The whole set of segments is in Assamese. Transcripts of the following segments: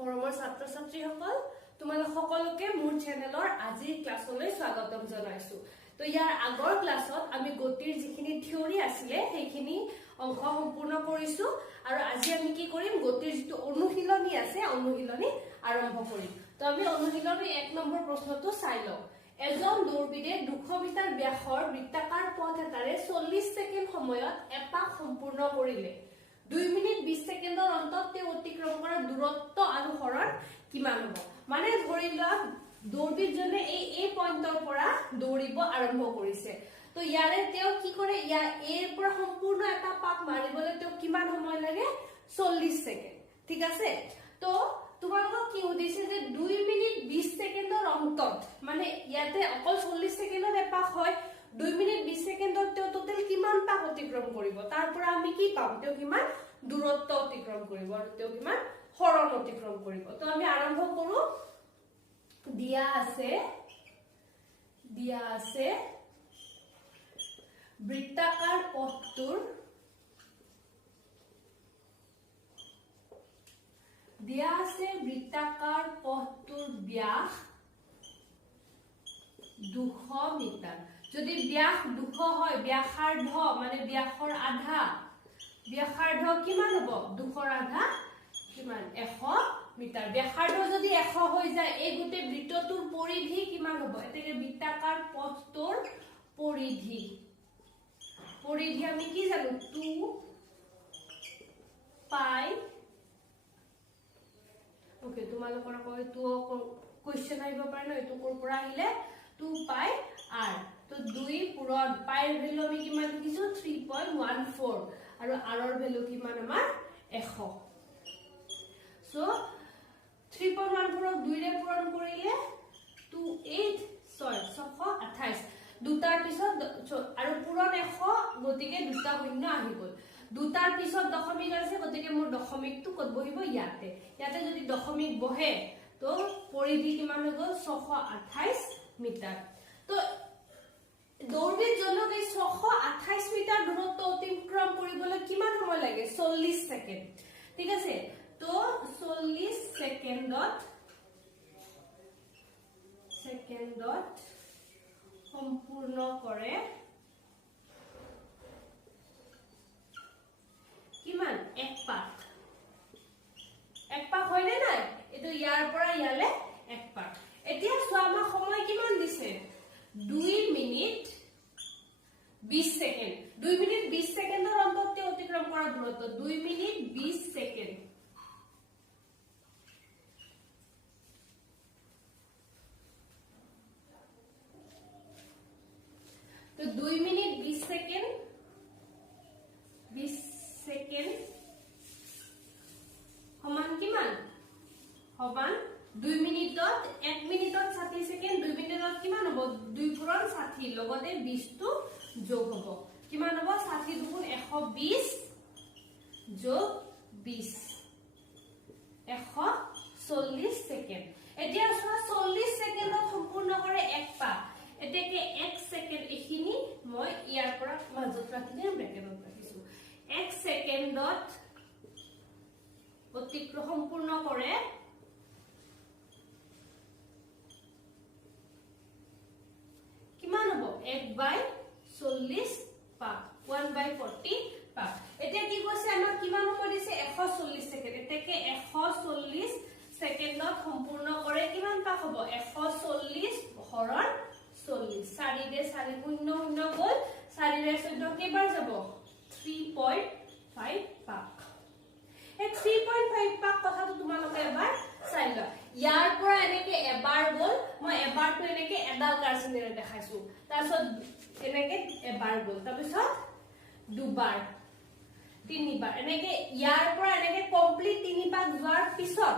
মৰমৰ ছাত্ৰ ছাত্ৰীসকল তোমালোক সকলোকে মোৰ চেনেলৰ আজিৰ ক্লাছলৈ স্বাগতম জনাইছো। তো ইয়াৰ আগৰ ক্লাছত আমি গতিৰ যিখিনি থিওৰি আছিল সেইখিনি অংশ সম্পূৰ্ণ কৰিছো আৰু আজি আমি কি কৰিম গতিৰ যিটো অনুশীলনী আছে অনুশীলনী আৰম্ভ কৰিম। তো আমি অনুশীলনী 1 নম্বৰ প্ৰশ্নটো চাই লওঁ। এজন দৌৰবিদে 200 মিটাৰ ব্যাসৰ বৃত্তাকাৰ পথ এটাৰে 40 ছেকেণ্ড সময়ত এপাক সম্পূৰ্ণ কৰিলে। 2 মিনিট 20 ছেকেণ্ডৰ অন্তত তেওঁ অতিক্ৰম কৰা দূৰত্ব আৰু হৰণ কিমান হ'ব? মানে ধৰি লোৱা দৌৰবিদজনে এই পইণ্টৰ পৰা দৌৰিব আৰম্ভ কৰিছে। তো ইয়াৰে তেওঁ কি কৰে এৰ পৰা সম্পূৰ্ণ এটা পাক মাৰিবলৈ তেওঁ কিমান সময় লাগে? 40 ছেকেণ্ড। ঠিক আছে? তো তোমালোকক কি সুধিছে যে 2 মিনিট 20 ছেকেণ্ডৰ অন্তত মানে ইয়াতে অকল 40 ছেকেণ্ডত এপাক হয় 2 মিনিট 20 ছেকেণ্ডত তেওঁ টোটাল কিমান পাক অতিক্ৰম কৰিব? তাৰ পৰা আমি কি পাম? তেওঁ কিমান দূৰত্ব অতিক্ৰম কৰিব আৰু তেওঁ কিমান হৰণ অতিক্ৰম কৰিব। তো আমি আৰম্ভ কৰো। দিয়া আছে বৃত্তাকাৰ পথটোৰ ব্যাস 200 মিটাৰ। যদি ব্যাস 200 হয় ব্যাসাৰ্ধ মানে ব্যাসৰ আধা কিমান হ'ব? 200ৰ আধা কিমান? 100 মিটাৰ। ব্যাসাৰ্ধ যদি 100 হৈ যায় এই গোটেই বৃত্তটোৰ পৰিধি কিমান হ'ব? এতেকে বৃত্তাকাৰ পথটোৰ পৰিধি আমি কি জানো? 2 পাই ওকে তোমালোকৰ এইটো কোৱেশ্চন আহিব পাৰে ন, এইটো ক'ৰ পৰা আহিলে? 2 পাই r। তো 2 পূৰণ পাইৰ ভ্যালু আমি কিমান লিখিছো? 3.14 আৰু r ৰ ভ্যালু কিমান আমাৰ? 100। সো 3.14 ক 2 ৰে পূৰণ কৰিলে 628 দুটাৰ পিছত আৰু পূৰণ 100 গতিকে দুটা শূন্য আহি গ'ল। দুটাৰ পিছত দশমিক আছে গতিকে মোৰ দশমিকটো ক'ত বহিব? ইয়াতে যদি দশমিক বহে তো পৰিধি কিমান হৈ গ'ল? 628 মিটাৰ। তো দৌৰবিদজনক এই 628 মিটাৰ দূৰত্ব অতিক্ৰম কৰিবলৈ কিমান সময় লাগে? 40 ছেকেণ্ড। ঠিক আছে? তো 40 ছেকেণ্ডত সম্পূৰ্ণ কৰে কিমান? এক পাক হয় নে নাই? এটো ইয়াৰ পৰা ইয়ালে এক পাক। এতিয়া চোৱা আমাৰ সময় কিমান দিছে? 2 মিনিট 20 ছেকেণ্ড। 2 মিনিট 20 ছেকেণ্ডৰ অন্তত অতিক্ৰম কৰা দূৰত্ব 2 মিনিট 20 ছেকেণ্ড। তো 2 মিনিট 20 ছেকেণ্ড সমান কিমান? সমান 2 মিনিটত 1 মিনিটত 60 ছেকেণ্ড। 2 মিনিটত কিমান হ'ব? 2 পূৰণ 60 লগতে 20 টো যোগ হ'ব। কিমান হ'ব? 60 দুগুণ 120 যোগ 20 140 ছেকেণ্ড। এতিয়া চোৱা 40 ছেকেণ্ডত সম্পূৰ্ণ কৰে এক পাক। এতেকে 1 ছেকেণ্ড এখিনি মই ইয়াৰ পৰা মাজত ৰাখিলে ব্ৰেকেটত ৰাখিছো। 1 ছেকেণ্ডত অতিক্ৰম সম্পূৰ্ণ কৰে কিমান হ'ব? 1/40 পাক 1/40 পাক। এতিয়া কি কৈছে আমাক কিমান সময় দিছে? 140 ছেকেণ্ড। এতেকে 140 ছেকেণ্ডত সম্পূৰ্ণ কৰে কিমান পাক হ'ব? 140 হৰণ 40। 4 দে 4 0 0 গ'ল। 4 ৰে 14 কেইবাৰ যাব? 3.5 পাক। এই 3.5 পাক কথাটো তোমালোকে এবাৰ চাই লোৱা। ইয়াৰ পৰা এনেকে এবাৰ গ'ল, মই এবাৰটো এনেকে এডাল কাৰ্চনেৰে দেখাইছো। তাৰপিছত এনেকে এবাৰ গ'ল, তাৰপিছত দুবাৰ, তিনিবাৰ, এনেকে ইয়াৰ পৰা এনেকে কমপ্লিট 3 পাক যোৱাৰ পিছত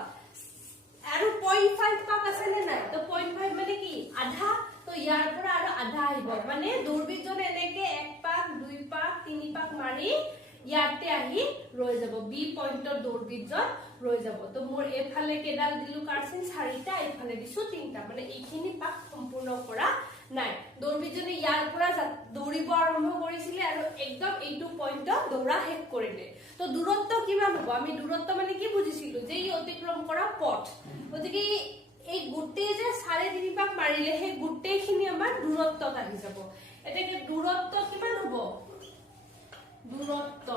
আৰু 0.5 পাক আছে নে নাই? তো 0.5 মানে কি? আধা। তো ইয়াৰ পৰা আৰু আধা আহিব। মানে দৌৰবিদজনে এনেকে 1 পাক 2 পাক 3 পাক মাৰি ইয়াতে আহি ৰৈ যাব। বি পইণ্টৰ দৌৰবিদজন ৰৈ যাব। তো মোৰ এফালে কেডাল দিলো কাৰ্চন? 4টা, এফালে দিছো 3টা। মানে এইখিনি পাক সম্পূৰ্ণ কৰা নাই দৌৰবিদজনে ইয়াৰ পৰা দৌৰিব আৰম্ভ কৰিছিলে আৰু একদম এইটো পইণ্টত দৌৰা শেষ কৰিলে তো দূৰত্ব কিমান হ'ব আমি দূৰত্ব মানে কি বুজিছিলো যে ই অতিক্ৰম কৰা পথ গতিকে এই গোটেই যে 3.5 পাক মাৰিলে সেই গোটেইখিনি আমাৰ দূৰত্বত আহি যাব এটাকে দূৰত্ব কিমান হ'ব দূৰত্ব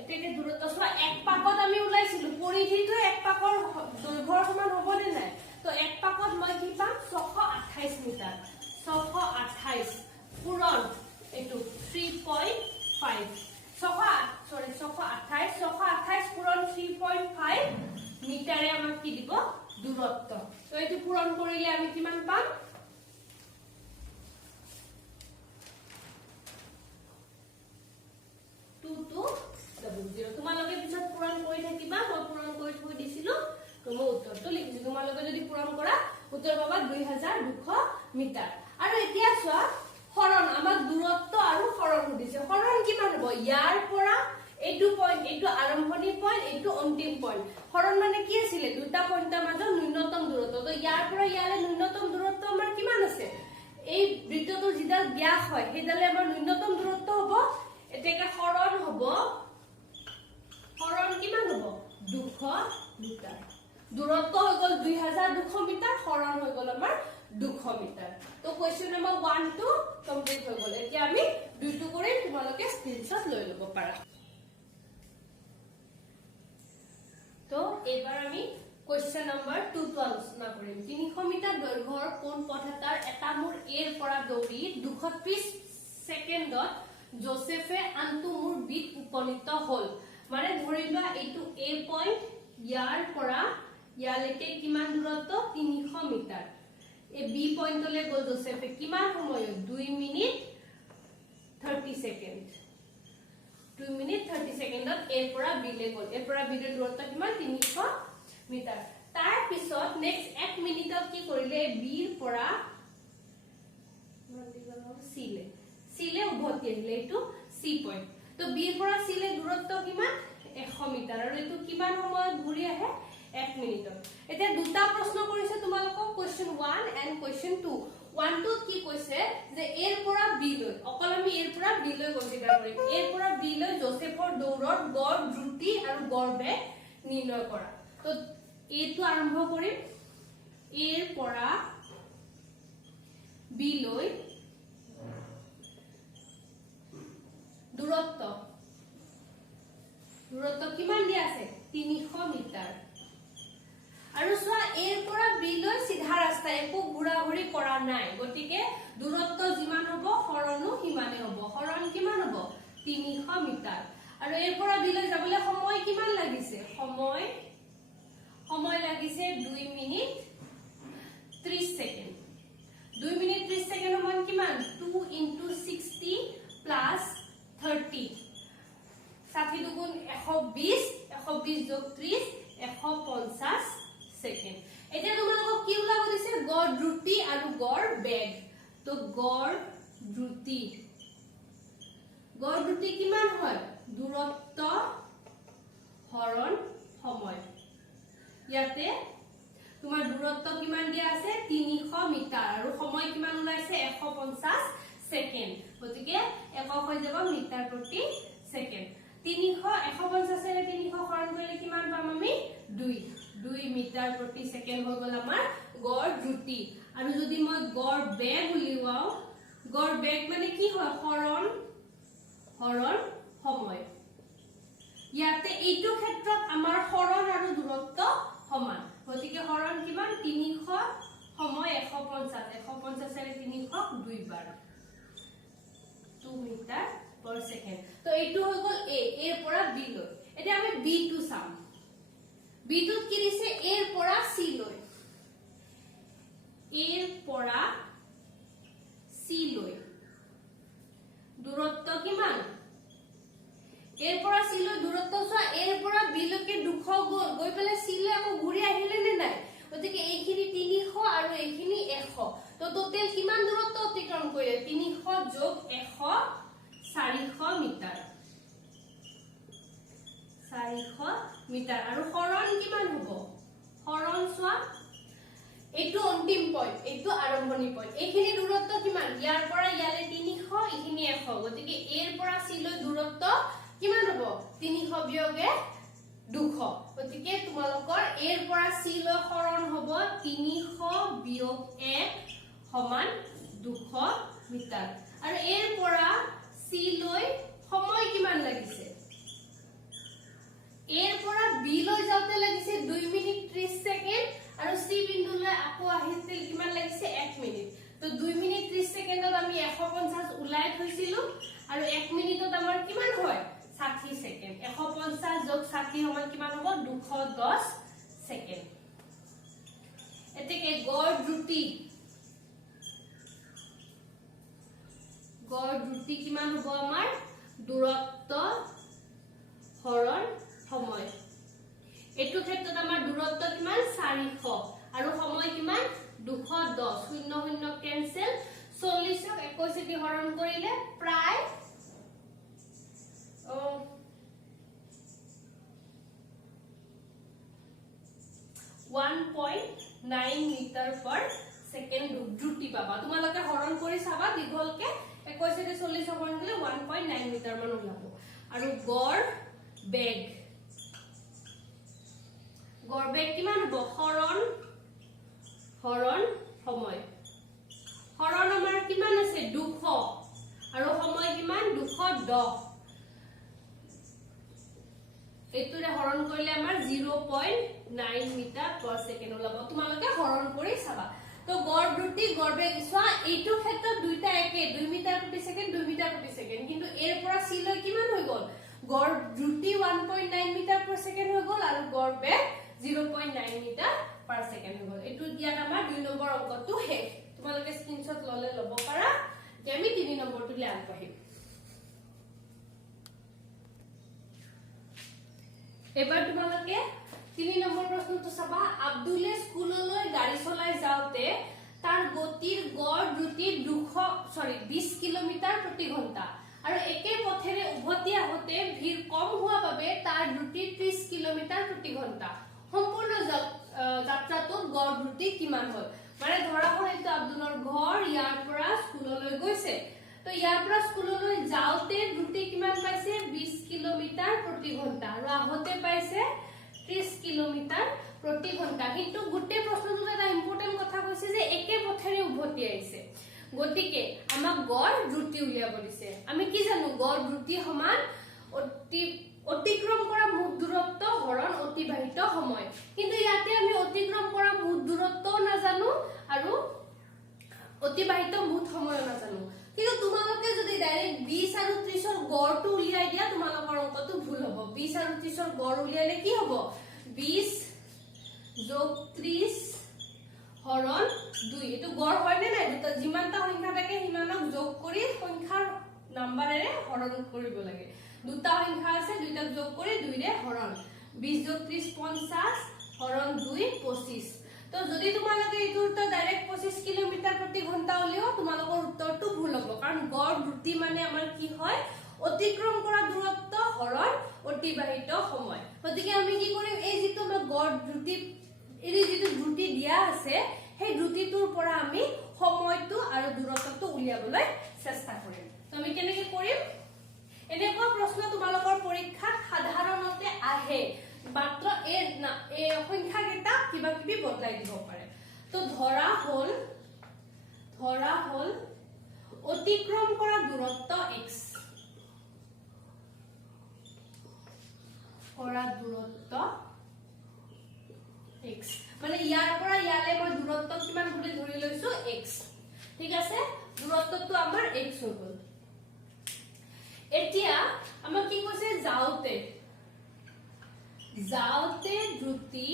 এটাকে দূৰত্ব সোৱা এক পাকত আমি উলাইছিলো পৰিধিটো এক পাকৰ দৈৰ্ঘ্যৰ সমান হ'ব নে নাই তো এক পাকত মই কি পাম 628 মিটাৰ 628 পূৰণ এটো 3.5 628 পূৰণ 3.5 মিটাৰে আমাক কি দিব দূৰত্ব তো এটো পূৰণ কৰিলে আমি কিমান পাম 2200 তোমালোকে পিছত পূৰণ কৰি থাকিবা মই পূৰণ কৰি থৈ দিছিলো তুমি উত্তৰটো লিখিছো তোমালোকে যদি পূৰণ কৰা উত্তৰ পাবা 2200 মিটাৰ আৰু এতিয়া চোৱা হৰণ আমাক দূৰত্ব আৰু হৰণ সুধিছে হৰণ কিমান হ'ব ইয়াৰ পৰা এইটো পইণ্ট এইটো আৰম্ভণি পইণ্ট এইটো অন্তিম পইণ্ট হৰণ মানে কি আছিল দুটা পইণ্টৰ মাজত ন্যূনতম দূৰত্ব তো ইয়াৰ পৰা ইয়ালে ন্যূনতম দূৰত্ব আমাৰ কিমান আছে এই বৃত্তটোৰ যিডাল ব্যাস হয় সেইডালে আমাৰ ন্যূনতম দূৰত্ব হ'ব এটাকে হৰণ হ'ব হৰণ কিমান হ'ব 200 মিটাৰ দূৰত্ব হৈ গল 2200 মিটাৰ হৰণ হৈ গল আমাৰ 200 মিটাৰ তো কোৱেশ্চন নম্বৰ 1 টু কমপ্লিট হৈ গল এতিয়া আমি দুইটো কৰি তোমালোকে স্ক্ৰিনশ্বট লৈ লব পাৰা তো এবাৰ আমি কোৱেশ্চন নম্বৰ 2 টো আলোচনা কৰিম 300 মিটাৰ দৈৰ্ঘ্যৰ কোন পথ এটাৰ এটা মূৰ এৰ পৰা দৌৰি 230 সেকেন্ডত জোসেফে আনটো মূৰ বিত উপনীত হল মানে ধৰিবা এইটো এ পইণ্ট ইয়াৰ পৰা ইয়ালৈকে কিমান দূৰত্ব 300 মিটাৰ এ বি পইণ্টলে গল জোসেফে কিমান সময় 2 মিনিট 30 সেকেন্ড 2 মিনিট 30 সেকেন্ডত এৰ পৰা বি লে গল এৰ পৰা বি ৰ দূৰত্ব কিমান 300 মিটাৰ তাৰ পিছত নেক্সট 1 মিনিটত কি কৰিলে বিৰ পৰা সি লে উভতি আহিলে এইটো সি পইণ্ট তো বিৰ পৰা সি লে দূৰত্ব কিমান 100 মিটাৰ আৰু এইটো কিমান সময়ত ঘূৰি আহে 1 মিনিটত এতিয়া দুটা প্ৰশ্ন কৰিছে তোমালোকক কোৱেশ্চন 1 এন্ড কোৱেশ্চন 2 1 টো কি কৈছে যে এৰ পৰা বি লৈ অকল আমি এৰ পৰা বি লৈ কনসিডাৰ কৰিম এৰ পৰা বি লৈ জোসেফৰ দৌৰৰ গড় দ্ৰুতি আৰু গড় বেগ নিৰ্ণয় কৰা তো এইটো আৰম্ভ কৰিম এৰ পৰা বি লৈ দূৰত্ব কিমান দিয়া আছে 300 মিটাৰ আৰু সোৱা এৰ পৰা বি লৈ সিধা ৰাস্তা একো ঘুৰাঘুৰি কৰা নাই গটিকে দূৰত্ব যিমান হ'ব হৰণো হিমানে হ'ব হৰণ কিমান হ'ব 300 মিটাৰ আৰু এৰ পৰা বি লৈ যাবলৈ সময় কিমান লাগিছে সময় লাগিছে 2 মিনিট 30 সেকেন্ড 2 মিনিট 30 সেকেন্ড সমান কিমান 2 * 60 + 30 60 দুগুণ 120 120 যোগ 30 150 সেকেন্ড এতিয়া তোমালোকক কি ওলাব দিছে গড় দ্ৰুতি আৰু গড় বেগ তো গড় দ্ৰুতি কিমান হয় দূৰত্ব হৰণ সময় ইয়াতে তোমাৰ দূৰত্ব কিমান দিয়া আছে 300 মিটাৰ আৰু সময় কিমান ওলাইছে 150 সেকেন্ড গতিকে একক হৈ যাব মিটাৰ প্ৰতি সেকেন্ড 150 এৰে 300 হৰণ কৰিলে কিমান পাম আমি 2 মিটাৰ প্ৰতি সেকেন্ড হৈ গল আমাৰ গড় দ্ৰুতি আৰু যদি মই গড় বেগ উলিয়াও গড় বেগ মানে কি হয় হৰণ সময় ইয়াতে এইটো ক্ষেত্ৰত আমাৰ হৰণ আৰু দূৰত্ব সমান গতিকে হৰণ কিমান 300 সময় 150 এৰে 300 দুই বাৰ 2 মিটাৰ per second তো এইটো হৈ গল a এৰ পৰা b লৈ এতিয়া আমি b টো চাম b টো কি দিছে এৰ পৰা c লৈ দূৰত্ব কিমান এৰ পৰা c লৈ দূৰত্ব চোৱা এৰ পৰা b লৈকে 200 গল গৈ পেলে c লৈ আকৌ ঘূৰি আহিলে নে নাই গতিকে এইখিনি 300 আৰু এইখিনি 100 তো টোটাল কিমান দূৰত্ব অতিক্ৰম কৰিলে 300 যোগ 100 400 মিটাৰ আৰু হৰণ কিমান হ'ব হৰণ সোৱা এইটো অন্তিম পইণ্ট, এইটো আৰম্ভণি পইণ্ট। এইখিনি দূৰত্ব কিমান? ইয়াৰ পৰা ইয়ালে 300, এইখিনি 100। গতিকে এৰ পৰা চি লৈ দূৰত্ব কিমান হ'ব? 300 বিয়োগে 200। গতিকে তোমালোকৰ এৰ পৰা চি লৈ হৰণ হ'ব 300 বিয়োগ 1 সমান 200 মিটাৰ। আৰু এৰ পৰা চি লৈ সময় কিমান লাগিছে? এৰ পৰা বি লৈ যাওঁতে লাগিছে 2 মিনিট 30 ছেকেণ্ড আৰু সি বিন্দুলৈ আকৌ আহিছিল কিমান লাগিছে? 1 মিনিট। তো 2 মিনিট 30 ছেকেণ্ডত আমি 150 উলাই থৈছিলো আৰু 1 মিনিটত আমাৰ কিমান হয়? 60 ছেকেণ্ড। 150 যোগ 60 সমান কিমান হ'ব? 210 ছেকেণ্ড। এতেকে গড় দ্ৰুতি কিমান হ'ব আমাৰ? দূৰত্ব হৰণ সময়। এইটো ক্ষেত্ৰত আমাৰ দূৰত্ব কিমান? 400 আৰু সময় কিমান? 210। 0 0 কেনসেল। 40ক 21 দি হৰণ কৰিলে প্ৰায় 1.9 মিটাৰ পাৰ সেকেন্ড দ্ৰুতি পাবা। তোমালোকে হৰণ কৰি চাবা দীঘলকে 21 দি 40 হৰণ কৰিলে 1.9 মিটাৰ মান ওলাব। আৰু গড় বেগ কিমান হ'ব? হৰণ সময়। হৰণ আমাৰ কিমান আছে? 200 আৰু সময় কিমান? 210। এইটোৰে হৰণ কৰিলে আমাৰ 0.9 মিটাৰ পাৰ সেকেন্ড ওলাব। তোমালোকে হৰণ কৰি চাবা। তো গড় দ্ৰুতি গড় বেগ চোৱা, এইটো ক্ষেত্ৰত দুইটা একে, 2 মিটাৰ প্ৰতি সেকেন্ড 2 মিটাৰ প্ৰতি সেকেন্ড। কিন্তু এৰ পৰা চি লৈ কিমান হৈ গ'ল? গড় দ্ৰুতি 1.9 মিটাৰ পাৰ সেকেন্ড হৈ গ'ল আৰু গড় বেগ 0.9 মিটাৰ পাৰ সেকেন্ড হৈ গ'ল। এইটো ইয়াত আমাৰ 2 নম্বৰ অংকটো শেষ। তোমালোকে স্ক্ৰিনশ্বট ললে ল'ব পাৰা। যে আমি 3 নম্বৰটোলৈ আগবাঢ়িম। এবাৰ তোমালোকে 3 নম্বৰ প্ৰশ্নটো চাবা। আব্দুলে স্কুললৈ গাড়ী চলাই যাওঁতে তাৰ গতিৰ গড় দ্ৰুতি 20 কিলোমিটাৰ প্ৰতি ঘণ্টা আৰু একে পথেৰে উভতি আহোতে ভিৰ কম হোৱা বাবে তাৰ দ্ৰুতি 30 কিলোমিটাৰ প্ৰতি ঘণ্টা। সম্পূৰ্ণ যাত্ৰাটোত গড় দ্ৰুতি কিমান হ'ল? মানে ধৰা হ'ল এইটো আব্দুলৰ ঘৰ, ইয়াৰ পৰা স্কুললৈ গৈছে। তো ইয়াৰ পৰা স্কুললৈ যাওঁতে দ্ৰুতি কিমান পাইছে? 20 কিলোমিটাৰ প্ৰতি ঘণ্টা আৰু আহোতে পাইছে 30 কিলোমিটাৰ প্ৰতি ঘণ্টা। কিন্তু গোটেই প্ৰশ্নটোত এটা ইম্পৰ্টেন্ট কথা কৈছে যে একে পথেৰে উভতি আহিছে। গতিকে আমাক গড় দ্ৰুতি উলিয়াব দিছে। আমি কি জানো? গড় দ্ৰুতি সমান অতিক্ৰম কৰা মুঠ দূৰত্ব হৰণ অতিবাহিত সময়। কিন্তু ইয়াতে আমি অতিক্ৰম কৰা মুঠ দূৰত্বও নাজানো আৰু অতিবাহিত মুঠ সময়ও নাজানো। কিন্তু তোমালোকে যদি ডাইৰেক্ট 20 আৰু 30ৰ গড়টো উলিয়াই দিয়া তোমালোকৰ অংকটো ভুল হ'ব। 20 আৰু 30ৰ গড় উলিয়ালে কি হ'ব? 20 যোগ 30 হৰণ 2। এইটো গড় হয় নে নাই? দুটা যিমানটা সংখ্যা থাকে সিমানক যোগ কৰি সংখ্যাৰ নাম্বাৰেৰে হৰণ কৰিব লাগে। দুটা সংখ্যা আছে, দুইটাক যোগ কৰি 2 ৰে হৰণ। 20 যোগ 30 50 হৰণ 2 25। তো যদি তোমালোকে এইটো উত্তৰ ডাইৰেক্ট 25 কিলোমিটাৰ প্ৰতি ঘণ্টা উলিয়াও তোমালোকৰ উত্তৰটো ভুল হ'ব। কাৰণ গড় দ্ৰুতি মানে আমাৰ কি হয়? অতিক্ৰম কৰা দূৰত্ব হৰণ অতিবাহিত সময়। গতিকে আমি কি কৰিম? এই যিটো আমাৰ গড় দ্ৰুতি, এই যিটো দ্ৰুতি দিয়া আছে সেই দ্ৰুতিটোৰ পৰা আমি সময়টো আৰু দূৰত্বটো উলিয়াবলৈ চেষ্টা কৰিম। তো আমি কেনেকৈ কৰিম? এনেকুৱা প্ৰশ্ন তোমালোকৰ পৰীক্ষাত সাধাৰণতে আহে, মাত্ৰ এই সংখ্যাকেইটা কিবা কিবি বদলাই দিব পাৰে। তো ধৰা হ'ল অতিক্ৰম কৰা দূৰত্ব x, মানে ইয়াৰ পৰা ইয়ালে মই দূৰত্ব কিমান বুলি ধৰি লৈছো? x। ঠিক আছে, দূৰত্বটো আমাৰ x হৈ গ'ল। এতিয়া আমাক কি কৈছে? যাওঁতে দ্ৰুতি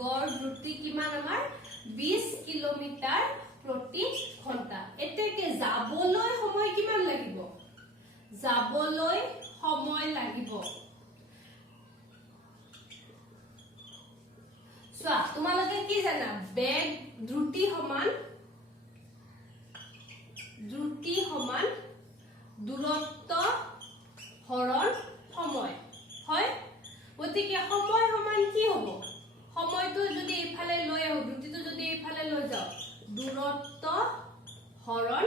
গড় দ্ৰুতি কিমান আমাৰ? 20 কিলোমিটাৰ প্ৰতি ঘণ্টা। এতেকে যাবলৈ সময় কিমান লাগিব? যাবলৈ সময় লাগিব। চোৱা, তোমালোকে কি জানা? বেগ দ্ৰুতি সমান দূৰত্ব হৰণ সময় হয়। গতিকে সময় সমান কি হ'ব? সময়টো যদি হৰণ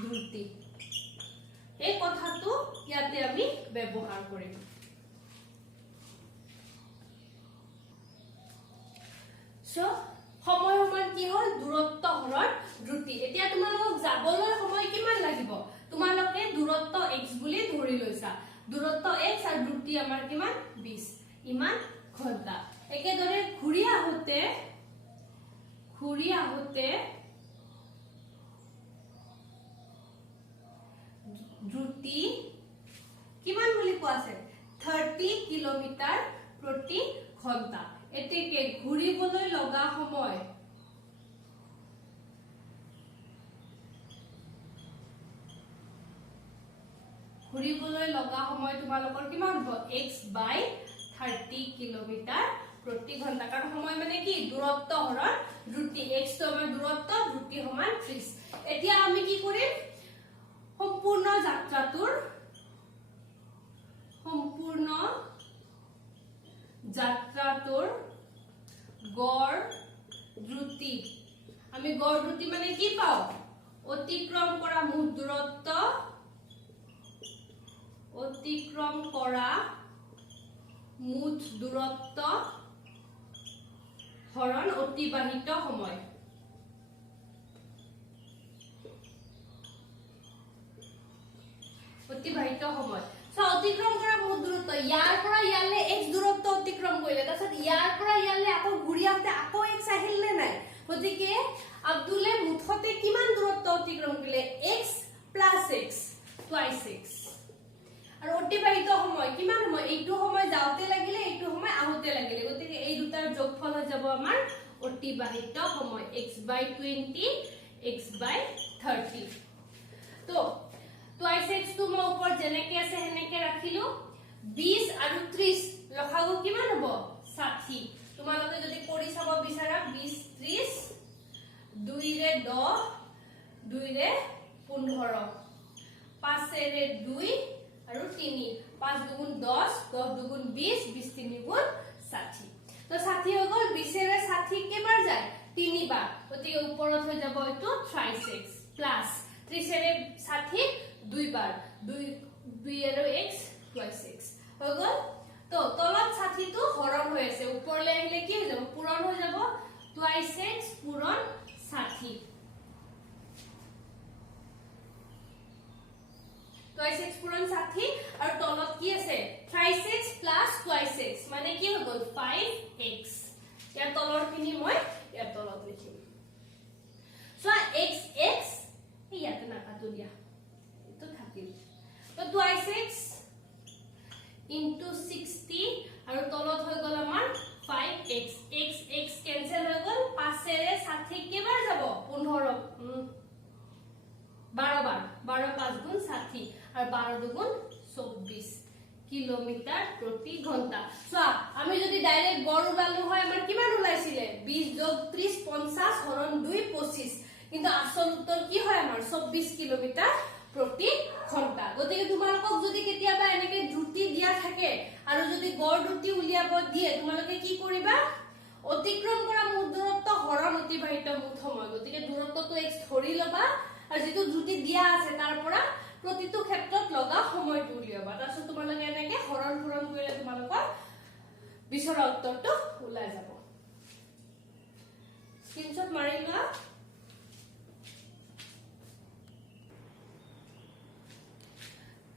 দ্ৰুতি এই কথাটো ইয়াতে আমি ব্যৱহাৰ কৰিম সো সময় সমান কি হল দূৰত্ব হৰণ দ্ৰুতি এতিয়া তোমালোকক যাবলৈ সময় কিমান লাগিব তোমালোকে দূৰত্ব x বুলি ধৰি লৈছা দূৰত্ব x আৰু দ্ৰুতি আমাৰ কিমান 20 ইমান ঘণ্টা একেদৰে ঘূৰি আহোতে দ্ৰুতি কিমান বুলি কোৱা আছে 30 কিলোমিটাৰ প্ৰতি ঘণ্টা এতেকে ঘূৰিবলৈ লগা সময় তোমালোকৰ কিমান হ'ব x by 30 কিলোমিটাৰ প্ৰতি ঘণ্টা কাৰণ সময় মানে কি দূৰত্ব হৰণ দ্ৰুতি x তো আমাৰ দূৰত্ব দ্ৰুতি সমান 30 এতিয়া আমি কি কৰিম সম্পূৰ্ণ যাত্ৰাটোৰ গড় দ্ৰুতি আমি গড় দ্ৰুতি মানে কি পাও অতিক্ৰম কৰা মুঠ দূৰত্ব হৰণ অতিবাহিত সময় সো অতিক্ৰম কৰা মুঠ দূৰত্ব ইয়াৰ পৰা ইয়ালে x দূৰত্ব অতিক্ৰম কৰিলে তাৰছত ইয়াৰ পৰা ইয়ালে আকৌ ঘূৰি আহতে আকৌ x আহিল নে নাই গতিকে আব্দুলে মুঠতে কিমান দূৰত্ব অতিক্ৰম কৰিলে x + x twice x আৰু অতিবাহিত সময় কিমান সময় এইটো সময় যাওতে লাগিলে এইটো সময় আহোতে লাগিলে গতিকে এই দুটাৰ যোগফল হৈ যাব আমাৰ অতিবাহিত সময় x by 20 x by 30 তো twice x তো মই ওপৰ জেনেকে আছে হেনেকে ৰাখিলো 20 আৰু 30 লখাগু কিমান হ'ব 60 তোমালোকে যদি কৰি চাব বিচাৰা 20 30 2 ৰে 10 2 ৰে 15 5 ৰে 2 আৰু 3 5 দুগুণ 10 10 দুগুণ 20 20 3 গুণ 60 তো 60 হৈ গল 20 ৰে 60 কেবাৰ যায় 3 বাৰ গতিকে ওপৰত হৈ যাব এটো twice x প্লাস 30 ৰে 60 2 বাৰ 2 আৰু x twice x হৈ গল তো তলত 60 টো হৰণ হৈ আছে ওপৰলে আহিলে কি হৈ যাব পূৰণ হৈ যাব twice x পূৰণ 60 twice x পূৰণ 60 আৰু তলত কি আছে thrice x plus twice x মানে কি হৈ গল 5x ইয়াৰ তলৰ খিনি মই ইয়াৰ তলত লিখিম সো x x ইয়াতে না কাটো দিয়া তো থাকিল তো twice x into 60 আৰু তলত হৈ গল আমাৰ 5x x x কেনসেল হৈ গল 5 ৰে 60 কেবাৰ যাব 15 12 বাৰ 12 5 গুণ 60 আৰু 12 দুগুণ 24 কিলোমিটাৰ প্ৰতি ঘণ্টা সো আমি যদি ডাইৰেক্ট গড় উলালো হয় আমাৰ কিমান উলাইছিলে 20 যোগ 30 50 হৰণ 2 25 কিন্তু আসল উত্তৰ কি হয় আমাৰ 24 কিলোমিটাৰ প্ৰতি ঘণ্টা গতিকে তোমালোকক যদি কেতিয়াবা এনেকে দ্ৰুতি দিয়া থাকে আৰু যদি গড় দ্ৰুতি উলিয়াব দিয়ে তোমালোকে কি কৰিবা অতিক্ৰম কৰা মুঠ দূৰত্ব হৰণ অতিবাহিত মুঠ সময় গতিকে দূৰত্বটো x ধৰি লবা আৰু যেটো দ্ৰুতি দিয়া আছে তাৰ পৰা প্ৰতিটো ক্ষেত্ৰত লগা সময়টো উলিয়াবা তাৰছত তোমালোকে এনেকে হৰণ পূৰণ কৰিলে তোমালোকৰ বিচৰা উত্তৰটো ওলাই যাব স্ক্ৰিনশ্বট মাৰি লোৱা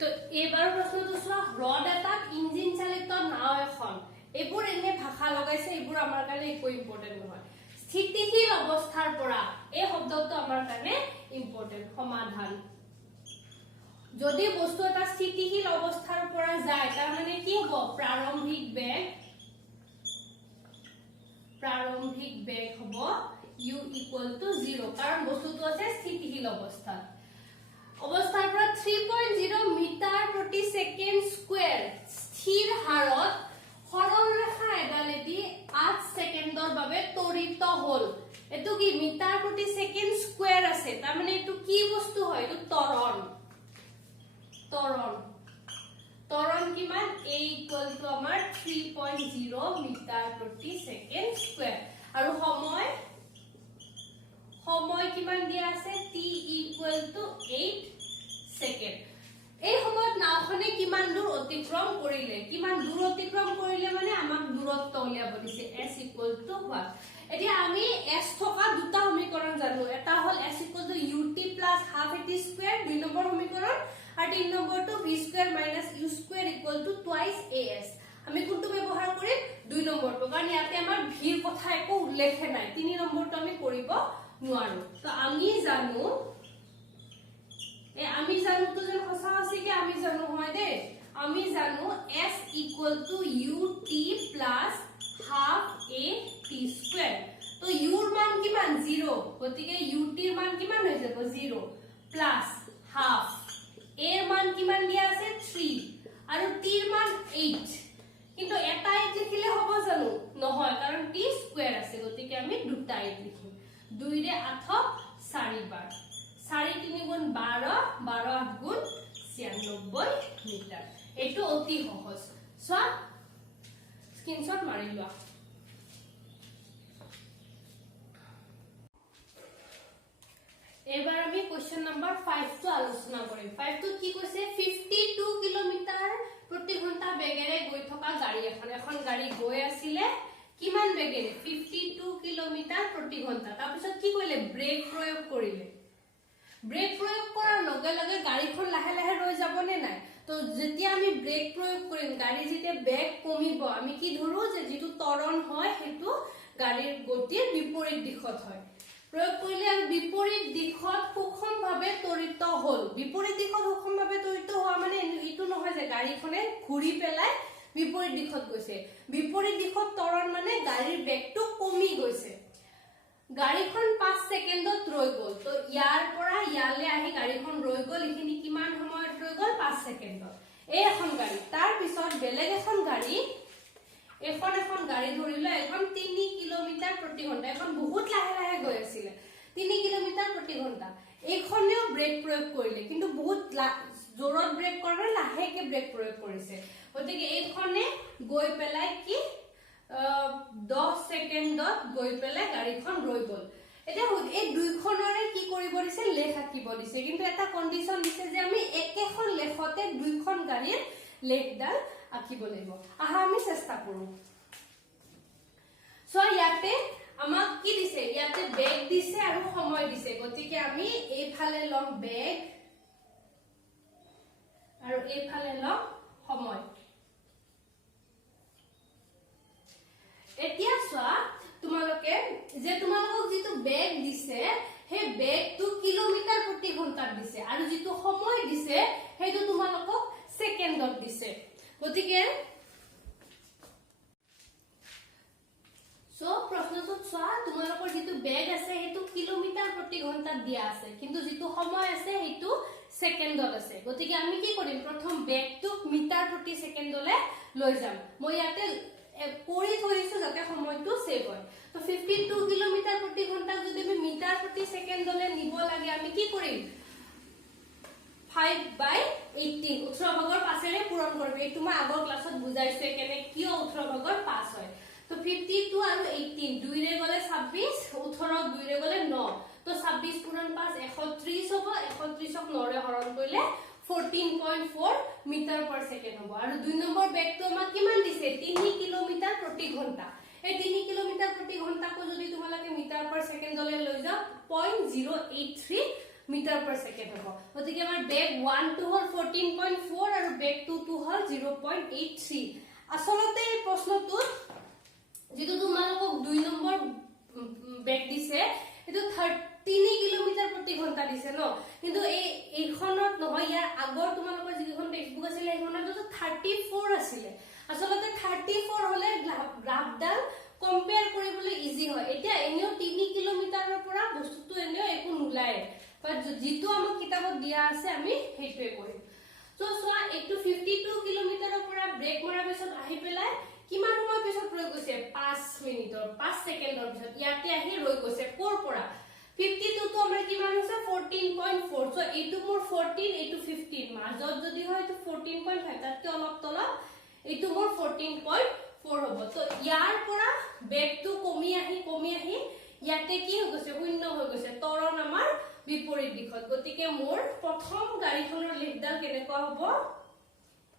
তো এবাৰ প্ৰশ্নটো চোৱা ৰড এটা ইঞ্জিন চালিত নাও এখন এবোৰ এনে ভাষা লগাইছে এবোৰ আমাৰ কাৰণে একো ইম্পৰ্টেন্ট নহয় স্থিতিশীল অৱস্থাৰ পৰা এই শব্দটো আমাৰ কাৰণে ইম্পৰ্টেন্ট সমাধান যদি বস্তু এটা স্থিতিশীল অৱস্থাৰ পৰা যায় তাৰ মানে কি হ'ব প্ৰাৰম্ভিক বেগ হ'ব u = 0 কাৰণ বস্তুটো আছে স্থিতিশীল অৱস্থাত অৱস্থাৰ পৰা 3.0 মিটাৰ প্ৰতি সেকেন্ড স্কয়াৰ স্থিৰ হাৰত সৰল ৰেখা এডালেদি 8 সেকেন্ডৰ বাবে ত্বৰিত হল এটো কি মিটাৰ প্ৰতি সেকেন্ড স্কয়াৰ আছে তাৰ মানে এটো কি বস্তু হয় এটো ত্বৰণ কিমান a = আমাৰ 3.0 মিটাৰ প্ৰতি সেকেন্ড স্কয়াৰ আৰু সময় কিমান দিয়া আছে t equal to 8 সেকেন্ড এই সময়ত নাওখনে কিমান দূৰ অতিক্ৰম কৰিলে মানে আমাক দূৰত্ব উলিয়াব দিছে s equal to what এতিয়া আমি s থকা দুটা সমীকৰণ জানো এটা হল s equal to ut plus half at square দুই নম্বৰ সমীকৰণ আৰু তিন নম্বৰটো v square minus u square equal to twice as আমি কোনটো ব্যৱহাৰ কৰিম দুই নম্বৰটো কাৰণ ইয়াতে আমাৰ ভিৰ কথা একো উল্লেখ নাই তিনি নম্বৰটো আমি কৰিব নোৱাৰো তো আমি জানো তো যেন সঁচা আছে কি আমি জানো হয় দে আমি জানো s equal to ut plus half a t square তো u ৰ মান কিমান 0 গতিকে ut ৰ মান কিমান হৈ যাব 0 plus half a ৰ মান কিমান দিয়া আছে 3 আৰু t ৰ মান 8 কিন্তু এটা 8 লিখিলে হ'ব জানো নহয় কাৰণ t স্কয়াৰ আছে গতিকে আমি দুটা 8 লিখিম 2 ৰে 8 4 বাৰ 4 3 গুণ 12 12 8 গুণ 96 মিটাৰ এটো অতি সহজ সো স্ক্ৰিনশ্বট মাৰি লোৱা এবাৰ আমি কোৱেশ্চন নম্বৰ 5 টো আলোচনা কৰিম 5 টো কি কৈছে 52 কিলোমিটাৰ প্ৰতি ঘণ্টা বেগেৰে গৈ থকা গাড়ী এখন গাড়ী গৈ আছিল কিমান বেগেৰে 52 কিলোমিটাৰ প্ৰতি ঘণ্টা তাৰ পিছত কি কৰিলে ব্ৰেক প্ৰয়োগ কৰিলে ব্ৰেক প্ৰয়োগ কৰাৰ লগে লগে গাড়ীখন লাহে লাহে ৰৈ যাব নে নাই তো যেতিয়া আমি ব্ৰেক প্ৰয়োগ কৰিম গাড়ী যেতিয়া বেগ কমিব আমি কি ধৰো যে যেটো ত্বৰণ হয় হেতু গাড়ীৰ গতিৰ বিপৰীত দিশত হয় প্ৰয়োগ কৰিলে আৰু বিপৰীত দিশত সুষমভাৱে ত্বৰিত হল বিপৰীত দিশত সুষমভাৱে ত্বৰিত হোৱা মানে ইটো নহয় যে গাড়ীখনে ঘূৰি পেলাই বিপৰীত দিশত গৈছে বিপৰীত দিশত ত্বৰণ মানে গাড়ীৰ বেগটো কমি গৈছে গাড়ীখন 5 সেকেন্ডত ৰৈ গল তো ইয়াৰ পৰা ইয়ালে আহি গাড়ীখন ৰৈ গল ইখিনি কিমান সময়ত ৰৈ গল 5 সেকেন্ডত এই এখন গাড়ী তাৰ পিছত বেলেগ এখন গাড়ী এখন গাড়ী ধৰিলে এখন 3 কিলোমিটাৰ প্ৰতি ঘণ্টা এখন বহুত লাহে লাহে গৈ আছিল 3 কিলোমিটাৰ প্ৰতি ঘণ্টা এইখনেও ব্ৰেক প্ৰয়োগ কৰিলে কিন্তু বহুত জোৰত ব্ৰেক কৰে লাহেকে ব্ৰেক প্ৰয়োগ কৰিছে গতিকে এইখনে গৈ পেলাই কি 10 সেকেন্ডত গৈ পেলাই গাড়ীখন ৰৈ গল এটা এই দুইখনৰে কি কৰিব দিছে লেখ আঁকিব দিছে কিন্তু এটা কন্ডিশন দিছে যে আমি একেখন লেখতে দুইখন গাড়ীৰ লেখডাল আঁকিব লাগিব আহা আমি চেষ্টা কৰো সো ইয়াতে আমাক কি দিছে ইয়াতে বেগ দিছে আৰু সময় দিছে গতিকে আমি এইফালে লম বেগ আৰু এইফালে লম সময় এতিয়া সোয়া তোমালোকে যে তোমালোকক যেটো বেগ দিছে হে বেগটো কিলোমিটাৰ প্ৰতি ঘণ্টাত দিছে আৰু যেটো সময় দিছে হেটো তোমালোকক সেকেন্ডত দিছে গতিকে সো প্ৰশ্নটো সোয়া তোমালোকৰ যেটো বেগ আছে হেটো কিলোমিটাৰ প্ৰতি ঘণ্টাত দিয়া আছে কিন্তু যেটো সময় আছে হেটো সেকেন্ডত আছে গতিকে আমি কি কৰিম প্ৰথম বেগটো মিটাৰ প্ৰতি সেকেন্ডলে লৈ যাম মই ইয়াতে কৰি থৈছো যাতে সময়টো সেভ হয় তো 52 কিলোমিটাৰ প্ৰতি ঘণ্টা যদি আমি মিটাৰ প্ৰতি সেকেন্ডলে নিব লাগে আমি কি কৰিম 5/18 18 ভাগৰ পাছেৰে পূৰণ কৰিব এইটো মই আগৰ ক্লাছত বুজাইছো কেনে কিয় 18 ভাগৰ পাছ হয় তো 52 আৰু 18 দুই ৰে গলে 26 18 দুই ৰে গলে 9 তো 26 পূৰণ 5 130 হ'ব 130ক 9 ৰে হৰণ কৰিলে 14.4 মিটাৰ per সেকেন্ড হ'ব আৰু দুই নম্বৰ বেগটো আমাক কিমান দিছে 3 কিলোমিটাৰ প্ৰতি ঘণ্টা এই 3 কিলোমিটাৰ প্ৰতি ঘণ্টাকো যদি তোমালোকে মিটাৰ per সেকেন্ডলে লৈ যাও 0.083 মিটাৰ per সেকেন্ড হ'ব গতিকে আমাৰ বেগ 1 টো হল 14.4 আৰু বেগ 2 টো হল 0.83 আসলতে এই প্ৰশ্নটোত যেটো তোমালোকক দুই নম্বৰ বেগ দিছে এটো 3 কিলোমিটাৰ প্ৰতি ঘণ্টা দিছে ন কিন্তু এইখনত নহয় ইয়াৰ আগৰ তোমালোকৰ যিখন টেক্সটবুক আছিল এইখনত 34 আছিল আসলতে 34 হলে গ্ৰাফডাল কম্পেয়াৰ কৰিবলৈ ইজি হয় এতিয়া এনেও 3 কিলোমিটাৰৰ পৰা বস্তুটো এনেও একো নুলাই বাট যেটো আমাৰ কিতাপত দিয়া আছে আমি হেইটোৱে কৰিম সো সোয়া একটু 52 কিলোমিটাৰৰ পৰা ব্ৰেক মৰাৰ পিছত আহি পেলাই কিমান সময় পিছত ৰৈ গৈছে 5 মিনিটৰ 5 সেকেন্ডৰ পিছত ইয়াতে আহি ৰৈ গৈছে কোৰ পৰা 52 তো আমাৰ কিমান হৈছে 14.4 সো এইটো মোৰ 14 এইটো 15 মাজত যদি হয় তো 14.5 তাতকে অলপ তলত এইটো মোৰ 14.4 হ'ব তো ইয়াৰ পৰা বেগটো কমি আহি ইয়াতে কি হৈ গৈছে শূন্য হৈ গৈছে ত্বৰণ আমাৰ বিপৰীত দিশত গতিকে মোৰ প্ৰথম গাড়ীখনৰ লেখডাল কেনেকুৱা হ'ব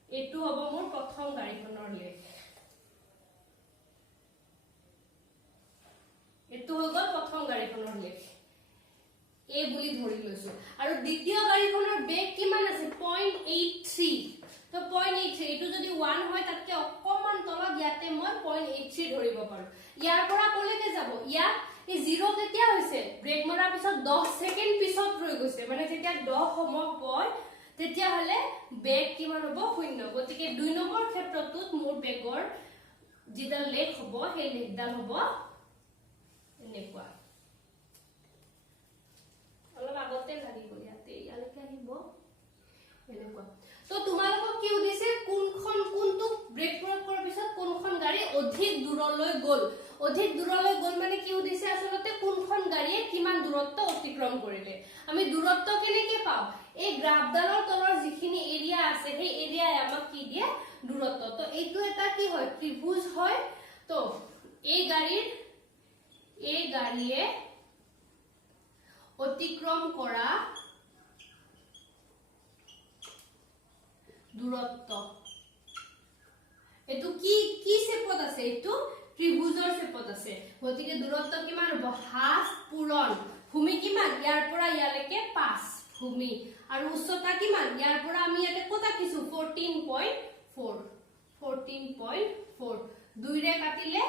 এটো হ'ব মোৰ প্ৰথম গাড়ীখনৰ লেখ এটো হৈ গ'ল প্ৰথম গাড়ীখনৰ লেখ এ বুলি ধৰি লৈছো আৰু দ্বিতীয় গাড়ীখনৰ বেগ কিমান আছে 0.83 তো 0.83 এটো যদি 1 হয় তাতকে অকমান তলত ইয়াতে মই 0.83 ধৰিব পাৰো ইয়াৰ পৰা কলৈকে যাব ইয়াত এই 0 কেতিয়া হৈছে ব্ৰেক মৰাৰ পিছত 10 সেকেন্ড পিছত ৰৈ গৈছে মানে যেতিয়া 10 সময় পয় তেতিয়া হলে বেগ কিমান হ'ব শূন্য গতিকে 2 নম্বৰ ক্ষেত্ৰটোত মোৰ বেগৰ যিডাল লেখ হ'ব সেই লেখডাল হ'ব এনেকুৱা অলপ আগতে লাগিব ইয়াতে ইয়ালৈকে আহিব এনেকুৱা তো তোমালোকক কি উদিছে কোনখন কোনটো ব্ৰেক প্ৰয়োগ কৰাৰ পিছত কোনখন গাড়ী অধিক দূৰলৈ গ'ল মানে কি উদিছে আসলতে কোনখন গাড়ীয়ে কিমান দূৰত্ব অতিক্ৰম কৰিলে আমি দূৰত্ব কেনেকৈ পাওঁ এই গ্ৰাফডালৰ তলৰ যিখিনি এৰিয়া আছে সেই এৰিয়াই আমাক কি দিয়ে দূৰত্ব তো এইটো এটা কি হয় ত্ৰিভুজ হয় তো এই গাড়ীয়ে অতিক্ৰম কৰা দূৰত্ব এটো কি শেপত আছে এটো ত্ৰিভুজৰ শেপত আছে গতিকে দূৰত্ব কিমান হ'ব হাফ পূৰণ ভূমি কিমান ইয়াৰ পৰা ইয়ালৈকে 5 ভূমি আৰু উচ্চতা কিমান ইয়াৰ পৰা আমি ইয়াতে কত আকিছো 14.4 2 ৰে কাটিলে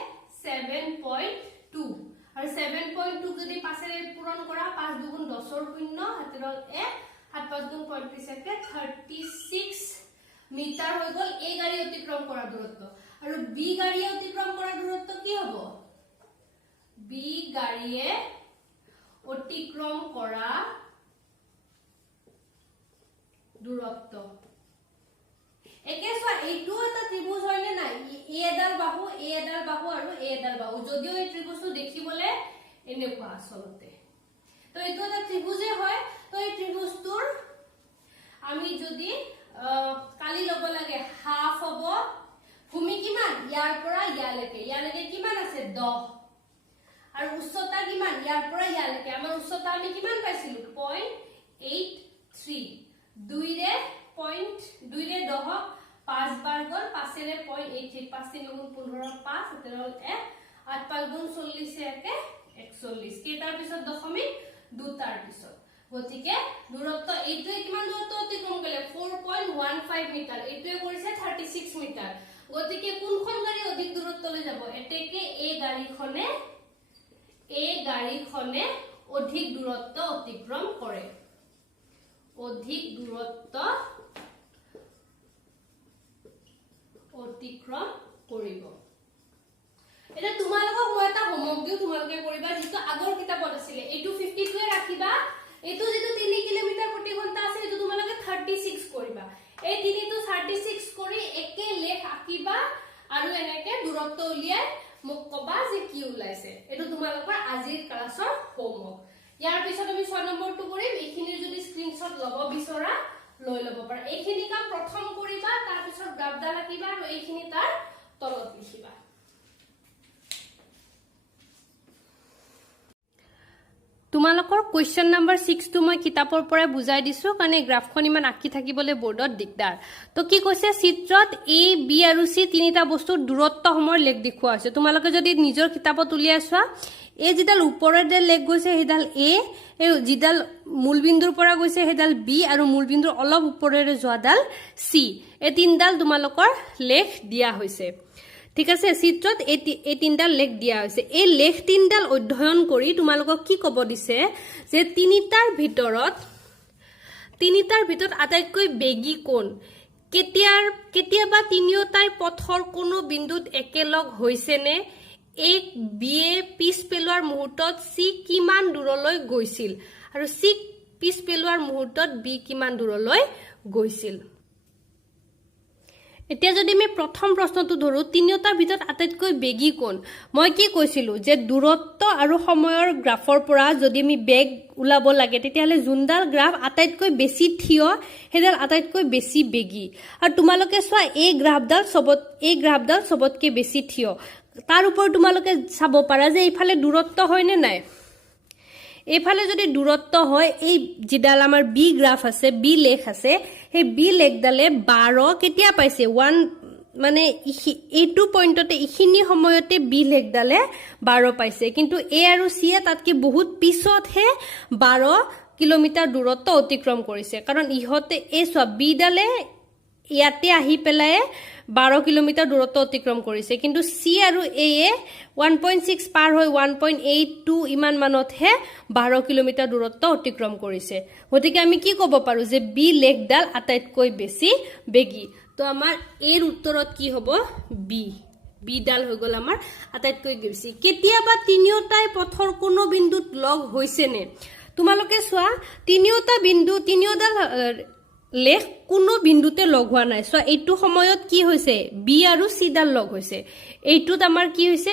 7.2 আৰু 7.2 যদি 5 ৰে পূৰণ কৰা 5 দুগুণ 10 ৰ শূন্য হাতেৰ 1 7 5 গুণ 35 36 মিটাৰ হৈ গল এ গাড়ী অতিক্ৰম কৰা দূৰত্ব আৰু বি গাড়ীয়ে অতিক্ৰম কৰা দূৰত্ব কি হ'ব বি গাড়ীয়ে অতিক্ৰম কৰা দূৰত্ব একে সোৱা এইটো এটা ত্ৰিভুজ হয়নে নাই এ এডাল বাহু আৰু এ এডাল বাহু যদিও এই ত্ৰিভুজটো দেখিবলে এনেকুৱা আসলতে তো এইটো এটা ত্ৰিভুজে হয় তো এই ত্ৰিভুজটোৰ আমি যদি কালি লব লাগে হাফ হ'ব ভূমি কিমান ইয়াৰ পৰা ইয়ালৈকে কিমান আছে 10 আৰু উচ্চতা কিমান ইয়াৰ পৰা ইয়ালৈকে আমাৰ উচ্চতা আমি কিমান পাইছিলো 0.83 2 ৰে 10 5 বাৰ গল 5 ৰে 0.83 5 3 গুণ 15 5 17 1 8 5 গুণ 40 একে 41 কেটাৰ পিছত দশমিক দুটাৰ পিছত গতিকে দূৰত্ব এইটোৱে কিমান দূৰত্ব অতিক্ৰম কৰিলে 4.15 মিটাৰ এইটোৱে কৰিছে 36 মিটাৰ গতিকে কোনখন গাড়ী অধিক দূৰত্বলৈ যাব এতেকে এই গাড়ীখনে অধিক দূৰত্ব অতিক্ৰম কৰে অধিক দূৰত্ব অতিক্ৰম কৰিব এটা তোমালোকক মই এটা হোমৱৰ্ক দিও তোমালোকে কৰিবা যেটো আগৰ কিতাপত আছিল এইটো 52 এ ৰাখিবা এইটো যেটো 3 কিলোমিটাৰ প্ৰতি ঘণ্টা আছে এইটো তোমালোকে 36 কৰিবা এই 3 টো 36 কৰি একে লেখ আকিবা আৰু এনেকে দূৰত্ব উলিয়াই মোক কবা যে কি উলাইছে এটো তোমালোকৰ আজিৰ ক্লাছৰ হোমৱৰ্ক ইয়াৰ পিছত আমি 6 নম্বৰটো কৰিম এইখিনিৰ যদি স্ক্ৰিনশ্বট লব বিচৰা লৈ লব পাৰা এইখিনি কাম প্ৰথম কৰিবা তাৰ পিছত গ্ৰাফডাল আকিবা আৰু এইখিনি তাৰ তলত লিখিবা তোমালোকৰ কোৱেশ্চন নম্বৰ 6 টো মই কিতাপৰ পৰা বুজাই দিছো কাৰণে গ্ৰাফখন ইমান আকি থাকিবলে বৰ্ডত দিগদাৰ তো কি কৈছে চিত্ৰত এ বি আৰু সি তিনিটা বস্তুৰ দূৰত্ব সময় লেখ দেখুৱা আছে তোমালোকে যদি নিজৰ কিতাপত উলিয়াই চোৱা এই যিডাল ওপৰেৰে লেখ গৈছে হেডাল এ এই যিডাল মূলবিন্দুৰ পৰা গৈছে হেডাল বি আৰু মূলবিন্দুৰ অলপ ওপৰেৰে যোৱাডাল সি এই তিনডাল তোমালোকৰ লেখ দিয়া হৈছে ঠিক আছে চিত্ৰত এই তিনডাল লেখ দিয়া হৈছে এই লেখ তিনডাল অধ্যয়ন কৰি তোমালোকক কি কব দিছে যে তিনিটাৰ ভিতৰত আটাইতকৈ বেগী কোন কেতিয়াবা তিনিওটাই পথৰ কোনো বিন্দুত একেলগ হৈছে নে এক বিয়ে পিছ পেলোৱাৰ মুহূৰ্তত সি কিমান দূৰলৈ গৈছিল আৰু সি পিছ পেলোৱাৰ মুহূৰ্তত বি কিমান দূৰলৈ গৈছিল এতিয়া যদি আমি প্ৰথম প্ৰশ্নটো ধৰো তিনিওটাৰ ভিতৰত আটাইতকৈ বেগী কোন মই কি কৈছিলো যে দূৰত্ব আৰু সময়ৰ গ্ৰাফৰ পৰা যদি আমি বেগ উলাব লাগে তেতিয়াহলে যোনডাল গ্ৰাফ আটাইতকৈ বেছি থিয় হেডাল আটাইতকৈ বেছি বেগী আৰু তোমালোকে চোৱা এই গ্ৰাফডাল সবতকৈ বেছি থিয় তাৰ ওপৰত তোমালোকে চাব পাৰা যে এইফালে দূৰত্ব হয় নে নাই এইফালে যদি দূৰত্ব হয় এই জিডাল আমাৰ বি গ্ৰাফ আছে বি লেখ আছে সেই বি লেখডালে 12 কেতিয়া পাইছে 1 মানে এইটো পইণ্টতে ইখিনি সময়তে বি লেখডালে 12 পাইছে কিন্তু এ আৰু সি তাতকে বহুত পিছতহে 12 কিলোমিটাৰ দূৰত্ব অতিক্ৰম কৰিছে কাৰণ ইহতে এই সব বি ডালে ইয়াতে আহি পেলাই 12 কিলোমিটাৰ দূৰত্ব অতিক্ৰম কৰিছে কিন্তু সি আৰু এ 1.6 পাৰ হৈ 1.82 ইমান মানতহে 12 কিলোমিটাৰ দূৰত্ব অতিক্ৰম কৰিছে গতিকে আমি কি ক'ব পাৰো যে বি লেখডাল আটাইতকৈ বেছি বেগী তো আমাৰ এৰ উত্তৰত কি হ'ব বি ডাল হৈ গল আমাৰ আটাইতকৈ বেছি কেতিয়াবা তিনিওটাই পথৰ কোনো বিন্দুত লগ হৈছে নে তোমালোকে চোৱা তিনিওডাল লেখ কোনো বিন্দুতে লগ হোৱা নাই সো এইটো সময়ত কি হৈছে বি আৰু সি ডাল লগ হৈছে এইটোত আমাৰ কি হৈছে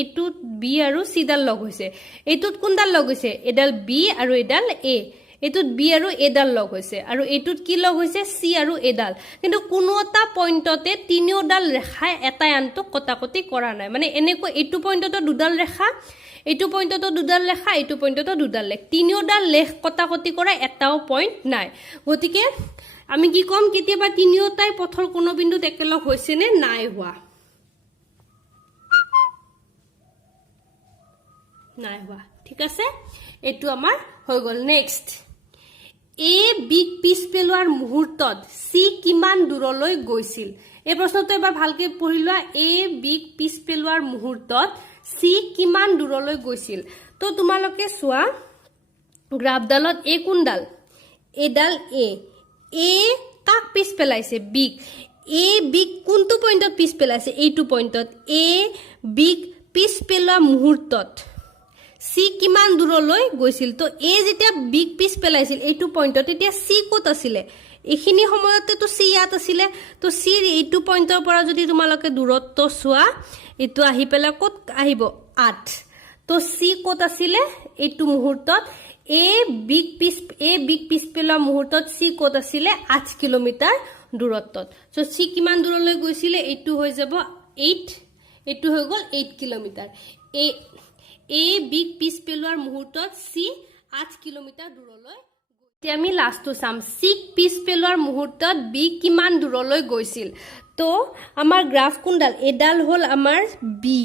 এইটোত বি আৰু সি ডাল লগ হৈছে এইটোত কোনডাল লগ হৈছে এডাল বি আৰু এডাল এ এইটোত বি আৰু এ ডাল লগ হৈছে আৰু এইটোত কি লগ হৈছে সি আৰু এ ডাল কিন্তু কোনো এটা পইণ্টতে তিনিওডাল ৰেখা এটাই আনটোক কটাকটি কৰা নাই মানে এনেকৈ এইটো পইণ্টতো দুডাল ৰেখা এইটো পইণ্টতো দুডাল লেখা এইটো পইণ্টতো দুডাল লেখ তিনিওডাল লেখ কটাকটি কৰা এটাও পইণ্ট নাই গতিকে আমি কি কম কেতিয়াবা তিনিওটাই পথৰ কোনো বিন্দুত একেলগ হৈছে নে নাই হোৱা ঠিক আছে এটো আমাৰ হৈ গল নেক্সট এ বিগ পিছ পেলোৱাৰ মুহূৰ্তত সি কিমান দূৰলৈ গৈছিল এই প্ৰশ্নটো এবাৰ ভালকে পঢ়ি লোৱা এ বিগ পিছ পেলোৱাৰ মুহূৰ্তত সি কিমান দূৰলৈ গৈছিল তো তোমালোকে চোৱা গ্ৰাফডালত এ কোনডাল এডাল এ কাক পিছ পেলাইছে বিগ এ বিগ কোনটো পইণ্টত পিছ পেলাইছে এইটো পইণ্টত এ বিগ পিছ পেলোৱা মুহূৰ্তত সি কিমান দূৰলৈ গৈছিল তো এ যেতিয়া বিগ পিছ পেলাইছিল এইটো পইণ্টত এতিয়া সি ক'ত আছিল এইখিনি সময়তে তো সি ইয়াত আছিল তো সিৰ এইটো পইণ্টৰ পৰা যদি তোমালোকে দূৰত্ব চোৱা এটো আহি পেলা কত আহিব 8 তো সি কত আছিল এইটো মুহূৰ্তত এ বিগ পিছ পেলোৱা মুহূৰ্তত সি কত আছিল 8 কিলোমিটাৰ দূৰত্বত সো সি কিমান দূৰলৈ গৈছিল এইটো হৈ যাব 8 এইটো হৈ গল 8 কিলোমিটাৰ এ বিগ পিছ পেলোৱাৰ মুহূৰ্তত সি 8 কিলোমিটাৰ দূৰলৈ এতিয়া আমি লাষ্টটো চাম সি পিছ পেলোৱাৰ মুহূৰ্তত বি কিমান দূৰলৈ গৈছিল তো আমাৰ গ্ৰাফ কোনডাল এডাল হল আমাৰ বি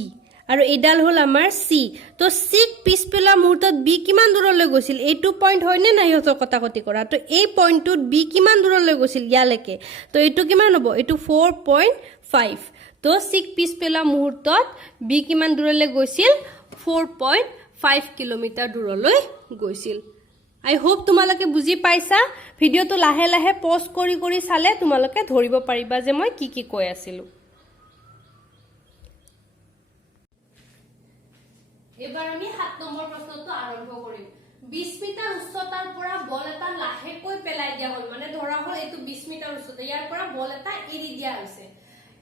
আৰু এডাল হল আমাৰ সি তো সি পিছ পেলোৱা মুহূৰ্তত বি কিমান দূৰলৈ গৈছিল এইটো পইণ্ট হয় নে নাই ইহঁতৰ কটাকটি কৰা তো এই পইণ্টটোত বি কিমান দূৰলৈ গৈছিল ইয়ালৈকে তো এইটো কিমান হ'ব এইটো 4.5 তো সি পিছ পেলোৱা মুহূৰ্তত বি কিমান দূৰলৈ গৈছিল 4.5 কিলোমিটাৰ দূৰলৈ গৈছিল I hope তোমালোকে বুজি পাইছা ভিডিওটো লাহে লাহে পজ কৰি চালে তোমালোকে ধৰিব পাৰিবা যে মই কি কৈ আছিলো এবাৰ আমি 7 নম্বৰ প্ৰশ্নটো আৰম্ভ কৰিম 20 মিটাৰ উচ্চতাৰ পৰা বল এটা লাহেকৈ পেলাই দিয়া হ'ল মানে ধৰা হ'ল এটো 20 মিটাৰ উচ্চতা ইয়াৰ পৰা বল এটা এৰি দিয়া হৈছে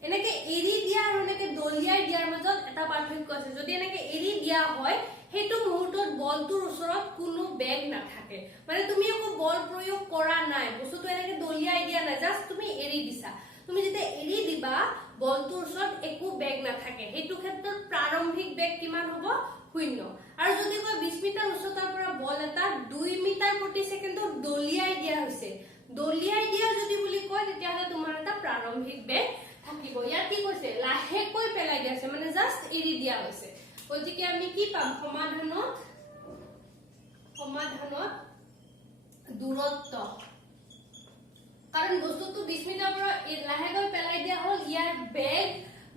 এনেকে এৰি দিয়া আৰু এনেকে দলিয়াই দিয়াৰ মাজত এটা পাৰ্থক্য আছে যদি এনেকে এৰি দিয়া হয় হেতু মুহূৰ্তত বলটোৰ ওচৰত কোনো বেগ নাথাকে মানে তুমি একো বল প্ৰয়োগ কৰা নাই বস্তুটো এনেকে দলিয়াই দিয়া নাই জাস্ট তুমি এৰি দিছা তুমি যেতিয়া এৰি দিবা বলটোৰ ওচৰত একো বেগ নাথাকে হেতু ক্ষেত্ৰত প্ৰাৰম্ভিক বেগ কিমান হ'ব 0 আৰু যদি কয় 20 মিটাৰ উচ্চতাৰ পৰা বল এটা 2 মিটাৰ প্ৰতি সেকেন্ডত দলিয়াই দিয়া হৈছে দলিয়াই দিয়া যদি বুলি কয় তেতিয়াহলে তোমাৰ এটা প্ৰাৰম্ভিক বেগ থাকিব ইয়াত কি কৈছে লাহেকৈ পেলাই দিছে মানে জাস্ট এৰি দিয়া হৈছে গতিকে আমি কি পাম সমাধানত দূৰত্ব কাৰণ বস্তুটো 20 মিটাৰ পৰা লাহেকৈ পেলাই দিয়া হ'ল ইয়াৰ বেগ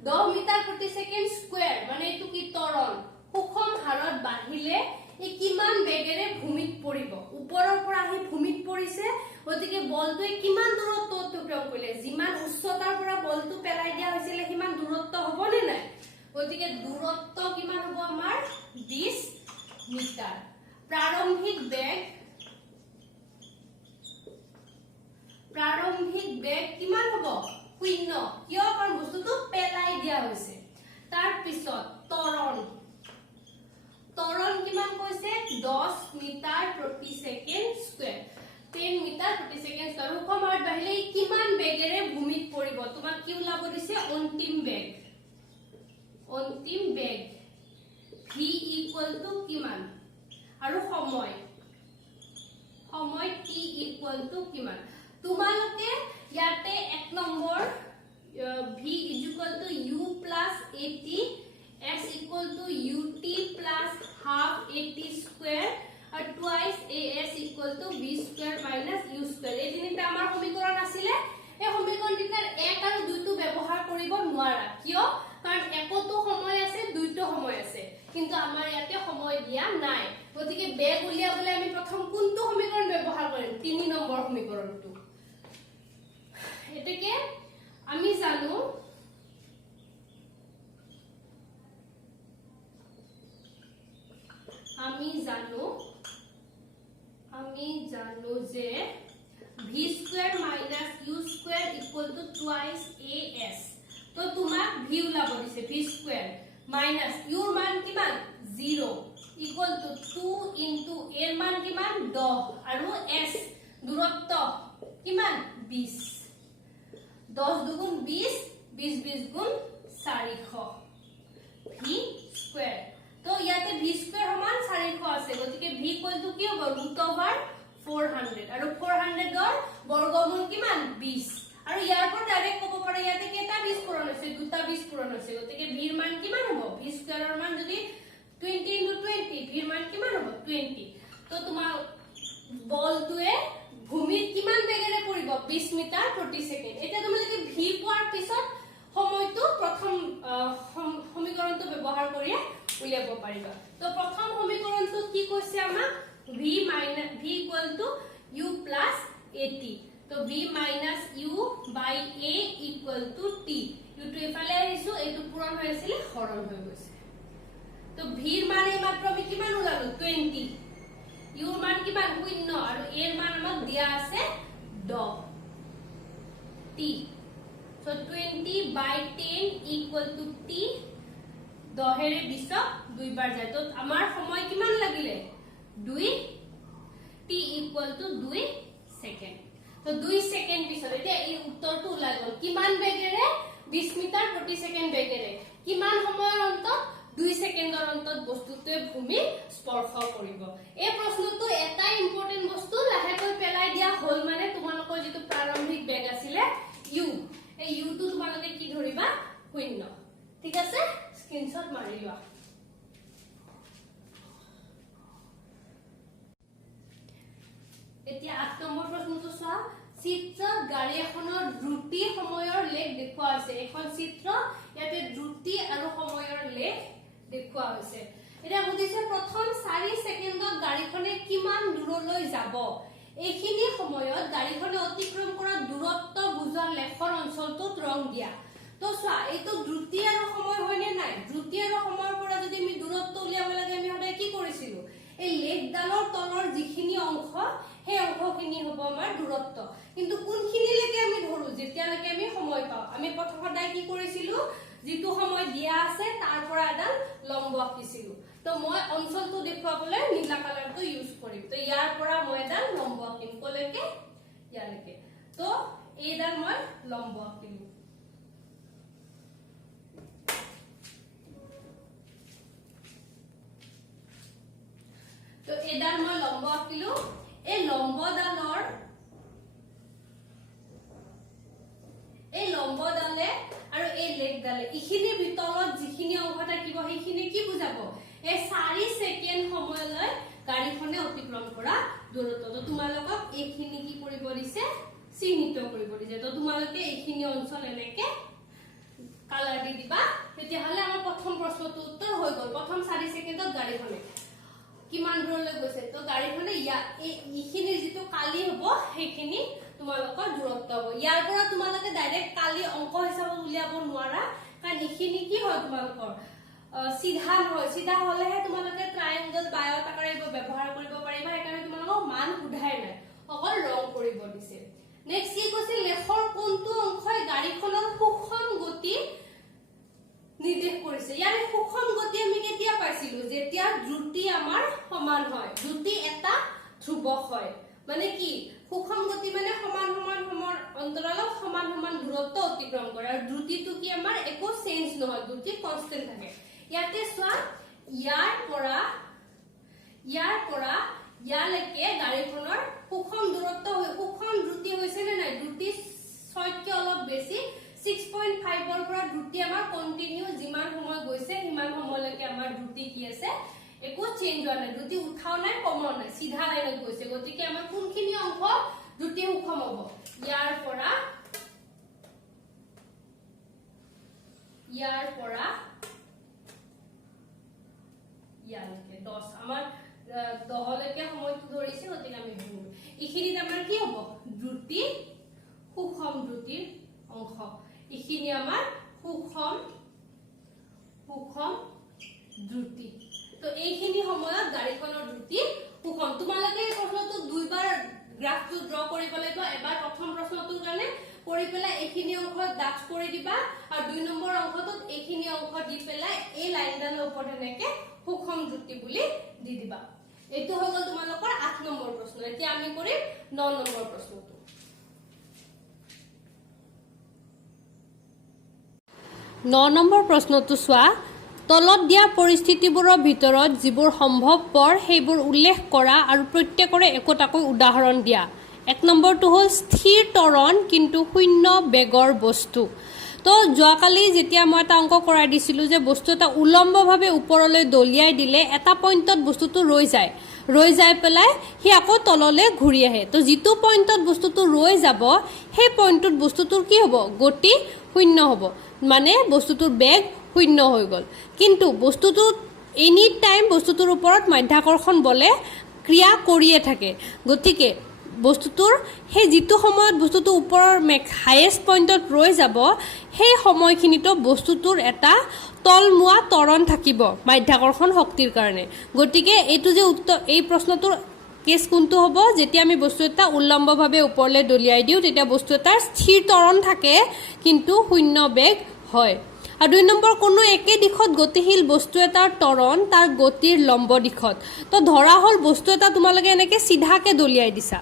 10 মিটাৰ প্ৰতি সেকেন্ড স্কয়াৰ মানে এটো কি ত্বৰণ সুষম হাৰত বাঢ়িলে এই কিমান বেগেৰে ভূমিত পৰিব ওপৰৰ পৰা আহি ভূমিত পৰিছে গতিকে বলটোৱে কিমান দূৰত্ব অতিক্ৰম কৰিলে যিমান উচ্চতাৰ পৰা বলটো পেলাই দিয়া হৈছিল কিমান দূৰত্ব হ'ব নে নাই গতিকে দূৰত্ব কিমান হ'ব আমাৰ 20 মিটাৰ প্ৰাৰম্ভিক বেগ কিমান হ'ব শূন্য কিয় কাৰণ বস্তুটো পেলাই দিয়া হৈছে তাৰ পিছত ত্বৰণ কিমান কৈছে 10 মিটাৰ প্ৰতি সেকেন্ড স্কয়াৰ 10 মিটাৰ প্ৰতি সেকেন্ড স্কয়াৰ সময় বাহিলে কিমান বেগেৰে ভূমিত পৰিব তোমাক কি ওলাব দিছে অন্তিম বেগ v ইকুয়াল টু কিমান আৰু সময় t ইকুয়াল টু কিমান তোমালোকে ইয়াতে এক number v equal to u plus at x equal to ut plus half at square or twice as equal to b square minus u square এই তিনিটা আমাৰ সমীকৰণ আছিলে এই সমীকৰণটিৰ 1 আৰু 2 টো ব্যৱহাৰ কৰিব নোৱাৰা কিয় কাৰণ একটো সময় আছে দুইটো সময় আছে কিন্তু আমাৰ ইয়াতে সময় দিয়া নাই গতিকে বেগ উলিয়াবলে আমি প্ৰথম কোনটো সমীকৰণ ব্যৱহাৰ কৰিম 3 নম্বৰ সমীকৰণটো এটাকে আমি জানো যে v square minus u square equal to twice as তো তোমাক v ওলাব দিছে v square minus u ৰ মান কিমান 0 equal to 2 into a ৰ মান কিমান 10 আৰু s দূৰত্ব কিমান 20 10 দুগুণ 20 20 20 গুণ 400 v square তো ইয়াতে v square সমান 400 আছে গতিকে v ইকুয়াল টু কি হ'ব √400 আৰু 400 ৰ বৰ্গমূল কিমান 20 আৰু ইয়াৰ পৰা ডাইৰেক্ট ক'ব পাৰা ইয়াতে কেটা 20 পূৰণ হৈছে দুটা 20 পূৰণ হৈছে গতিকে v ৰ মান কিমান হ'ব v স্কয়াৰৰ মান যদি 20 into 20 v ৰ মান কিমান হ'ব 20 তো তোমাৰ বলটোৱে ভূমিত কিমান বেগেৰে পৰিব 20 মিটাৰ প্ৰতি সেকেন্ড এটা তোমালোকে v পোৱাৰ পিছত সময়টো প্ৰথম সমীকৰণটো ব্যৱহাৰ কৰি উলিয়াব পাৰিবা তো প্ৰথম সমীকৰণটো কি কৈছে আমাক v equal to u plus at তো v minus u by a equal to t u to এফালে আহিছো এটো পূৰণ হৈ আছিল হৰণ হৈ গৈছে তো v ৰ মান মাত্ৰ আমি কিমান উলালো 20 u ৰ মান কিমান 0 আৰু a ৰ মান আমাক দিয়া আছে 10 t so 20 by 10 equal to t 10 এৰে 20 দুইবাৰ যায় তো আমাৰ সময় কিমান লাগিলে 2 t equal to 2 সেকেন্ড তো 2 সেকেন্ড পিছত এতিয়া এই উত্তৰটো ওলাই গল কিমান বেগেৰে 20 মিটাৰ প্ৰতি সেকেন্ড বেগেৰে কিমান সময়ৰ অন্তত 2 সেকেন্ডৰ অন্তত বস্তুটোৱে ভূমি স্পৰ্শ কৰিব এই প্ৰশ্নটো এটা ইম্পৰ্টেন্ট বস্তু লাহেকৈ পেলাই দিয়া হল মানে তোমালোকৰ যেটো প্ৰাৰম্ভিক বেগ আছিলে u এই u টো তোমালোকে কি ধৰিবা 0 ঠিক আছে স্ক্ৰিনশ্বট মাৰি লোৱা এতিয়া 8 নম্বৰ প্ৰশ্নটো চোৱা চিত্ৰত গাড়ী এখনৰ দ্ৰুতি সময়ৰ লেখ দেখুৱা আছে এখন চিত্ৰ ইয়াতে দ্ৰুতি আৰু সময়ৰ লেখ দেখুৱা হৈছে এটা বুজিছে প্ৰথম 4 সেকেন্ডত গাড়ীখনে কিমান দূৰলৈ যাব এইখিনি সময়ত গাড়ীখনে অতিক্ৰম কৰা দূৰত্ব বুজা লেখৰ অঞ্চলটোত ৰং দিয়া তো চোৱা এইটো দ্ৰুতি আৰু সময় হয়নে নাই দ্ৰুতি আৰু সময়ৰ পৰা যদি আমি দূৰত্ব উলিয়াব লাগে আমি সদায় কি কৰিছিলো এই লেখডালৰ তলৰ যিখিনি অংশ হে অংশখিনি হ'ব আমাৰ দূৰত্ব কিন্তু কোনখিনিলৈকে আমি ধৰো যেতিয়ালৈকে আমি সময় পাও আমি প্ৰথম সদায় কি কৰিছিলো যেটো সময় দিয়া আছে তাৰ পৰা এডাল লম্ব আঁকিছিলো তো মই অঞ্চলটো দেখুৱাবলৈ নীলা কালাৰটো ইউজ কৰিম তো ইয়াৰ পৰা মই এডাল লম্ব আঁকিম কলৈকে ইয়ালৈকে তো এইডাল মই লম্ব আঁকিলো তো এইডাল মই লম্ব আঁকিলো এই লম্বডালে আৰু এই লেখডালে ইখিনিৰ ভিতৰত যিখিনি অংশ থাকিব সেইখিনি কি বুজাব এই 4 সেকেন্ড সময়লৈ গাড়ীখনে অতিক্ৰম কৰা দূৰত্ব তো তোমালোকক এইখিনি কি কৰিব দিছে চিহ্নিত কৰিব দিছে তো তোমালোকে এইখিনি অঞ্চল এনেকে কালাৰ দি দিবা তেতিয়া হলে আমাৰ প্ৰথম প্ৰশ্নটো উত্তৰ হৈ গল প্ৰথম 4 সেকেন্ডত গাড়ীখনে কিমান দূৰলৈ গৈছে তো গাড়ীখনে এইখিনি যেটো কালি হ'ব সেইখিনি তোমালোকৰ দূৰত্ব হ'ব ইয়াৰ পৰা তোমালোকে ডাইৰেক্ট কালি অংক হিচাপত উলিয়াব নোৱাৰা কাৰণ এইখিনি কি হয় তোমালোকৰ সিধা নহয় সিধা হলেহে তোমালোকে ট্ৰায়াঙ্গল বায়ত আকাৰে ব্যৱহাৰ কৰিব পাৰিবা সেইকাৰণে তোমালোকক মান উধাই নাই অকল ৰং কৰিব দিছে নেক্সট কি কৈছে লেখৰ কোনটো অংশই গাড়ীখনক সমান হয় দ্ৰুতি এটা ধ্ৰুৱক হয় মানে কি সুষম গতি মানে সমান সমান সময় অন্তৰালত সমান সমান দূৰত্ব অতিক্ৰম কৰে আৰু দ্ৰুতিটো কি আমাৰ একো চেঞ্জ নহয় দ্ৰুতি কনস্ট্যান্ট থাকে ইয়াতে সোৱা ইয়াৰ পৰা ইয়ালৈকে গাড়ীখনৰ সুষম দূৰত্ব সুষম দ্ৰুতি হৈছে নে নাই দ্ৰুতি 6 কে অলপ বেছি 6.5 ৰ পৰা দ্ৰুতি আমাৰ কন্টিনিউ যিমান সময় গৈছে সিমান সময়লৈকে আমাৰ দ্ৰুতি কি আছে একো চেঞ্জ হোৱা নাই দ্ৰুতি উঠাও নাই কমাও নাই সিধা লাইনত গৈছে গতিকে আমাৰ কোনখিনি অংশ দ্ৰুতি সুষম হ'ব ইয়াৰ পৰা ইয়ালৈকে 10 আমাৰ 10 লৈকে সময়টো ধৰিছে গতিকে আমি ধৰিম ইখিনিত আমাৰ কি হ'ব দ্ৰুতি সুষম দ্ৰুতিৰ অংশ ইখিনি আমাৰ সুষম দ্ৰুতি তো এইখিনি সময়ত গাড়ীখনৰ দ্ৰুতি সুষম তোমালোকে এই প্ৰশ্নটো দুইবাৰ গ্ৰাফটো ড্ৰ কৰিব লাগিব এবাৰ প্ৰথম প্ৰশ্নটোৰ কাৰণে কৰি পেলাই এইখিনি অংশ দাগ কৰি দিবা আৰু 2 নম্বৰ অংশটোত এইখিনি অংশ দি পেলাই এই লাইনডালৰ ওপৰত এনেকে সুষম দ্ৰুতি বুলি দি দিবা এইটো হৈ গ'ল তোমালোকৰ 8 নম্বৰ প্ৰশ্ন এতিয়া আমি কৰিম 9 নম্বৰ প্ৰশ্নটো 9 নম্বৰ প্ৰশ্নটো চোৱা তলত দিয়া পৰিস্থিতিবোৰৰ ভিতৰত যিবোৰ সম্ভৱপৰ সেইবোৰ উল্লেখ কৰা আৰু প্ৰত্যেকৰে একোটাকৈ উদাহৰণ দিয়া 1 নম্বৰটো হ'ল স্থিৰ ত্বৰণ কিন্তু শূন্য বেগৰ বস্তু তো যোৱাকালি যেতিয়া মই এটা অংক কৰাই দিছিলোঁ যে বস্তু এটা উলম্বভাৱে ওপৰলৈ দলিয়াই দিলে এটা পইণ্টত বস্তুটো ৰৈ যায় পেলাই সি আকৌ তললৈ ঘূৰি আহে তো যিটো পইণ্টত বস্তুটো ৰৈ যাব সেই পইণ্টটোত বস্তুটোৰ কি হ'ব গতি শূন্য হ'ব মানে বস্তুটোৰ বেগ শূন্য হৈ গ'ল কিন্তু বস্তুটো এনি টাইম বস্তুটোৰ ওপৰত মাধ্যাকৰ্ষণ বলে ক্ৰিয়া কৰিয়ে থাকে গতিকে বস্তুটোৰ সেই যিটো সময়ত বস্তুটো ওপৰৰ হাইয়েষ্ট পইণ্টত ৰৈ যাব সেই সময়খিনিতো বস্তুটোৰ এটা তলমুৱা ত্বৰণ থাকিব মাধ্যাকৰ্ষণ শক্তিৰ কাৰণে গতিকে এইটো যে উত্তৰ এই প্ৰশ্নটোৰ কেছ কোনটো হ'ব যেতিয়া আমি বস্তু এটা উলম্বভাৱে ওপৰলৈ দলিয়াই দিওঁ তেতিয়া বস্তু এটাৰ স্থিৰ ত্বৰণ থাকে কিন্তু শূন্য বেগ হয় আৰু 2 নম্বৰ কোনো একে দিশত গতিশীল বস্তু এটাৰ ত্বৰণ তাৰ গতিৰ লম্ব দিশত তো ধৰা হ'ল বস্তু এটা তোমালোকে এনেকে সিধাকে দলিয়াই দিছা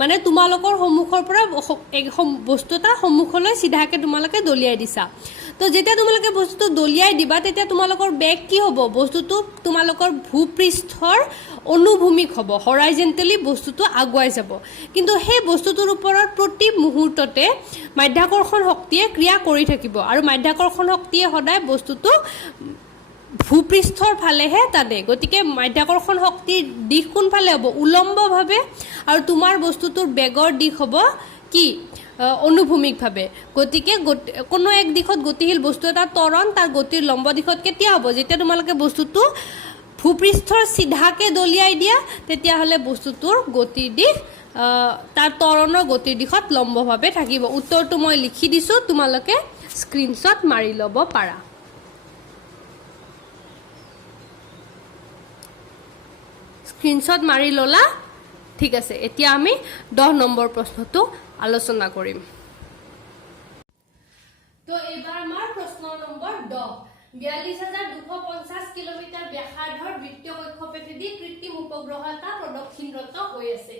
মানে তোমালোকৰ সন্মুখৰ পৰা বস্তু এটা সন্মুখলৈ সিধাকে তোমালোকে দলিয়াই দিছা তো যেতিয়া তোমালোকে বস্তুটো দলিয়াই দিবা তেতিয়া তোমালোকৰ বেগ কি হ'ব বস্তুটো তোমালোকৰ ভূপৃষ্ঠৰ অনুভূমিক হ'ব হৰাইজেণ্টেলি বস্তুটো আগুৱাই যাব কিন্তু সেই বস্তুটোৰ ওপৰত প্ৰতি মুহূৰ্ততে মাধ্যাকৰ্ষণ শক্তিয়ে ক্ৰিয়া কৰি থাকিব আৰু মাধ্যাকৰ্ষণ শক্তিয়ে সদায় বস্তুটো ভূপৃষ্ঠৰ ফালেহে টানে গতিকে মাধ্যাকৰ্ষণ শক্তিৰ দিশ কোনফালে হ'ব উলম্বভাৱে আৰু তোমাৰ বস্তুটোৰ বেগৰ দিশ হ'ব কি অনুভূমিকভাৱে গতিকে কোনো এক দিশত গতিশীল বস্তু এটা ত্বৰণ তাৰ গতিৰ লম্ব দিশত কেতিয়া হ'ব যেতিয়া তোমালোকে বস্তুটো ভূপৃষ্ঠৰ সিধাকে দলিয়াই দিয়া তেতিয়াহ'লে বস্তুটোৰ গতিৰ দিশ তাৰ ত্বৰণৰ গতিৰ দিশত লম্বভাৱে থাকিব উত্তৰটো মই লিখি দিছোঁ তোমালোকে স্ক্ৰীনশ্বট মাৰি ল'ব পাৰা স্ক্ৰীনশ্বট মাৰি ল'লা ঠিক আছে এতিয়া আমি 10 নম্বৰ প্ৰশ্নটো আলোচনা কৰিম তো এবাৰ আমাৰ প্ৰশ্ন নম্বৰ 10 42,250 কিলোমিটাৰ ব্যাসাৰ্ধৰ বৃত্তীয় কক্ষপথেদি কৃত্ৰিম উপগ্ৰহ এটা প্ৰদক্ষিণৰত হৈ আছে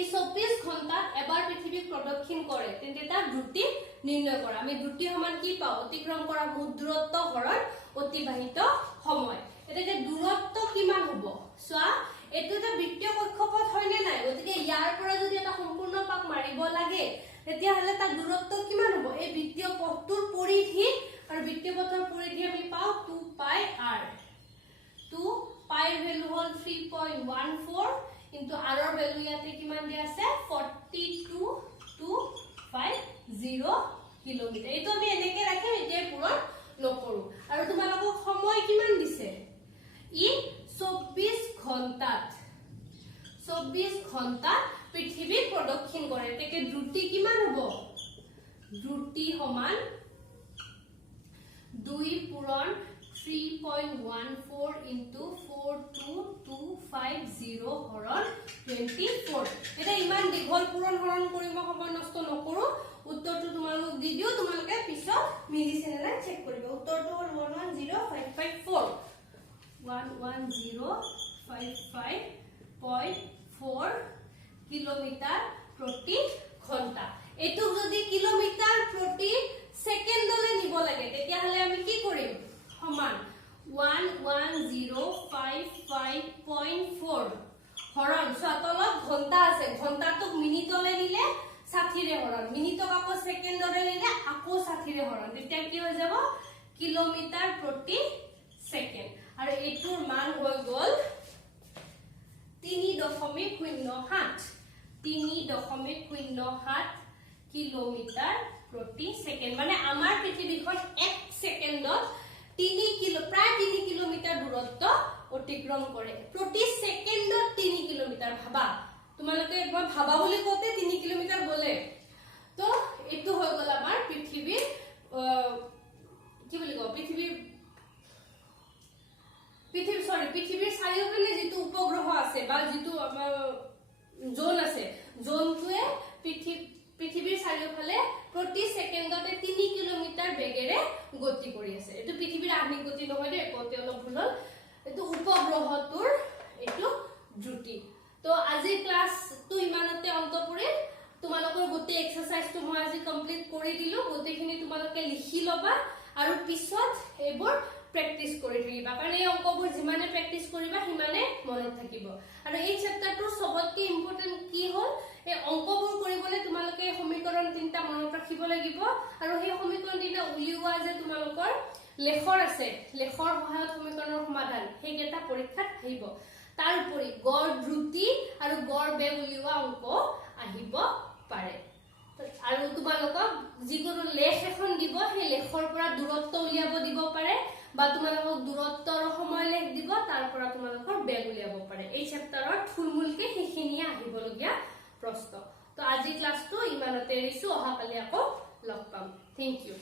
ই 24 ঘণ্টাত এবাৰ পৃথিৱীক প্ৰদক্ষিণ কৰে তেন্তে তাৰ দ্ৰুতি নিৰ্ণয় কৰা আমি দ্ৰুতি সমান কি পাওঁ অতিক্ৰম কৰা মুঠ দূৰত্ব হৰণ অতিবাহিত সময় এটা দূৰত্ব কিমান হ'ব চোৱা এটো এটা বৃত্তীয় কক্ষপথ হয়নে নাই গতিকে ইয়াৰ পৰা যদি এটা সম্পূৰ্ণ পাক মাৰিব লাগে তেতিয়া হলে তাৰ দূৰত্ব কিমান হ'ব এই বৃত্তীয় পথটোৰ পৰিধি আৰু বৃত্তীয় পথৰ পৰিধি আমি পাও 2 পাই r 2 পাইৰ ভ্যালু হল 3.14 কিন্তু r ৰ ভ্যালু ইয়াতে কিমান দিয়া আছে 42,250 কিলোমিটাৰ এইটো আমি এনেকে ৰাখিম এতিয়া পূৰণ নকৰো আৰু তোমালোকক সময় কিমান দিছে ই 24 ঘণ্টাত পৃথিৱীক প্ৰদক্ষিণ কৰে তেকে দ্ৰুতি কিমান হ'ব দ্ৰুতি সমান 2 পূৰণ 3.14 into 42250 হৰণ 24 এটা ইমান দীঘল পূৰণ হৰণ কৰি মই সময় নষ্ট নকৰো উত্তৰটো তোমালোক দি দিও তোমালোকে পিছত মিলিছে নে চেক কৰিব উত্তৰটো হ'ল 110554 110554 55.4 কিলোমিটার প্রতি ঘন্টা। এটু যদি কিলোমিটার প্রতি সেকেন্ডলে নিব লাগে তেতিয়া হলে আমি কি কৰিম সমান 11055.4 হৰণ সতলত ঘন্টা আছে ঘন্টাটোক মিনিটলে নিলে 60 ৰে হৰণ মিনিটক আকৌ সেকেন্ডৰে নিলে আকৌ 60 ৰে হৰণ তেতিয়া কি হৈ যাব কিলোমিটাৰ প্ৰতি সেকেন্ড আৰু এটোৰ মান হৈ গল 3.07 কিলোমিটার প্রতি সেকেন্ড মানে আমার পৃথিবীখন 1 সেকেন্ডত 3 কিলো প্রায় 3 কিলোমিটার দূরত্ব অতিক্রম করে প্রতি সেকেন্ডত 3 কিলোমিটার ভাবা তোমালোকে একবার ভাবা বলি কতে 3 কিলোমিটার বলে তো এটো হৈ গল আমার পৃথিবীর কি বলি গো পৃথিবীর চাৰিওফালে যেটো উপগ্ৰহ আছে বা যেটো আমাৰ জোন আছে জোনটোৱে পৃথিবীৰ চাৰিওফালে প্ৰতি সেকেন্ডতে 3 কিলোমিটাৰ বেগেৰে গতি কৰি আছে এটো পৃথিবীৰ আহ্নিক গতি নহয় দে কতে অলপ ভুল হল এটো উপগ্ৰহটোৰ এটো দ্ৰুতি তো আজি ক্লাস তো ইমানতে অন্ত পৰিল তোমালোকৰ গতি এক্সাৰসাইজটো মই আজি কমপ্লিট কৰি দিলো গতিখিনি তোমালোকে লিখি লবা আৰু পিছত এবোৰ প্ৰেক্টিস কৰি থাকিবা কাৰণ এই অংকবোৰ যিমানে প্ৰেক্টিস কৰিবা সিমানে মনত থাকিব আৰু এই চেপ্টাৰটোৰ সবতকৈ ইম্পৰ্টেন্ট কি হল এই অংকবোৰ কৰিবলৈ তোমালোকে সমীকৰণ তিনটা মনত ৰাখিব লাগিব আৰু সেই সমীকৰণ তিনটা উলিওৱা যে তোমালোকৰ লেখৰ আছে লেখৰ সহায়ত সমীকৰণৰ সমাধান সেইকেইটা পৰীক্ষাত আহিব তাৰ উপৰি গড় দ্ৰুতি আৰু গড় বেগ উলিওৱা অংক আহিব পাৰে আৰু তোমালোকক যিকোনো লেখ এখন দিব সেই লেখৰ পৰা দূৰত্ব উলিয়াব দিব পাৰে বা তোমালোকক দূৰত্ব আৰু সময় লেখ দিব তাৰ পৰা তোমালোকৰ বেগ উলিয়াব পাৰে এই চেপ্টাৰৰ থুলমুলকে সেইখিনি আহিবলগীয়া প্ৰশ্ন তো আজি ক্লাসটো ইমানতে এৰিছো অহা কালি আকৌ লগ পাম থ্যাংক ইউ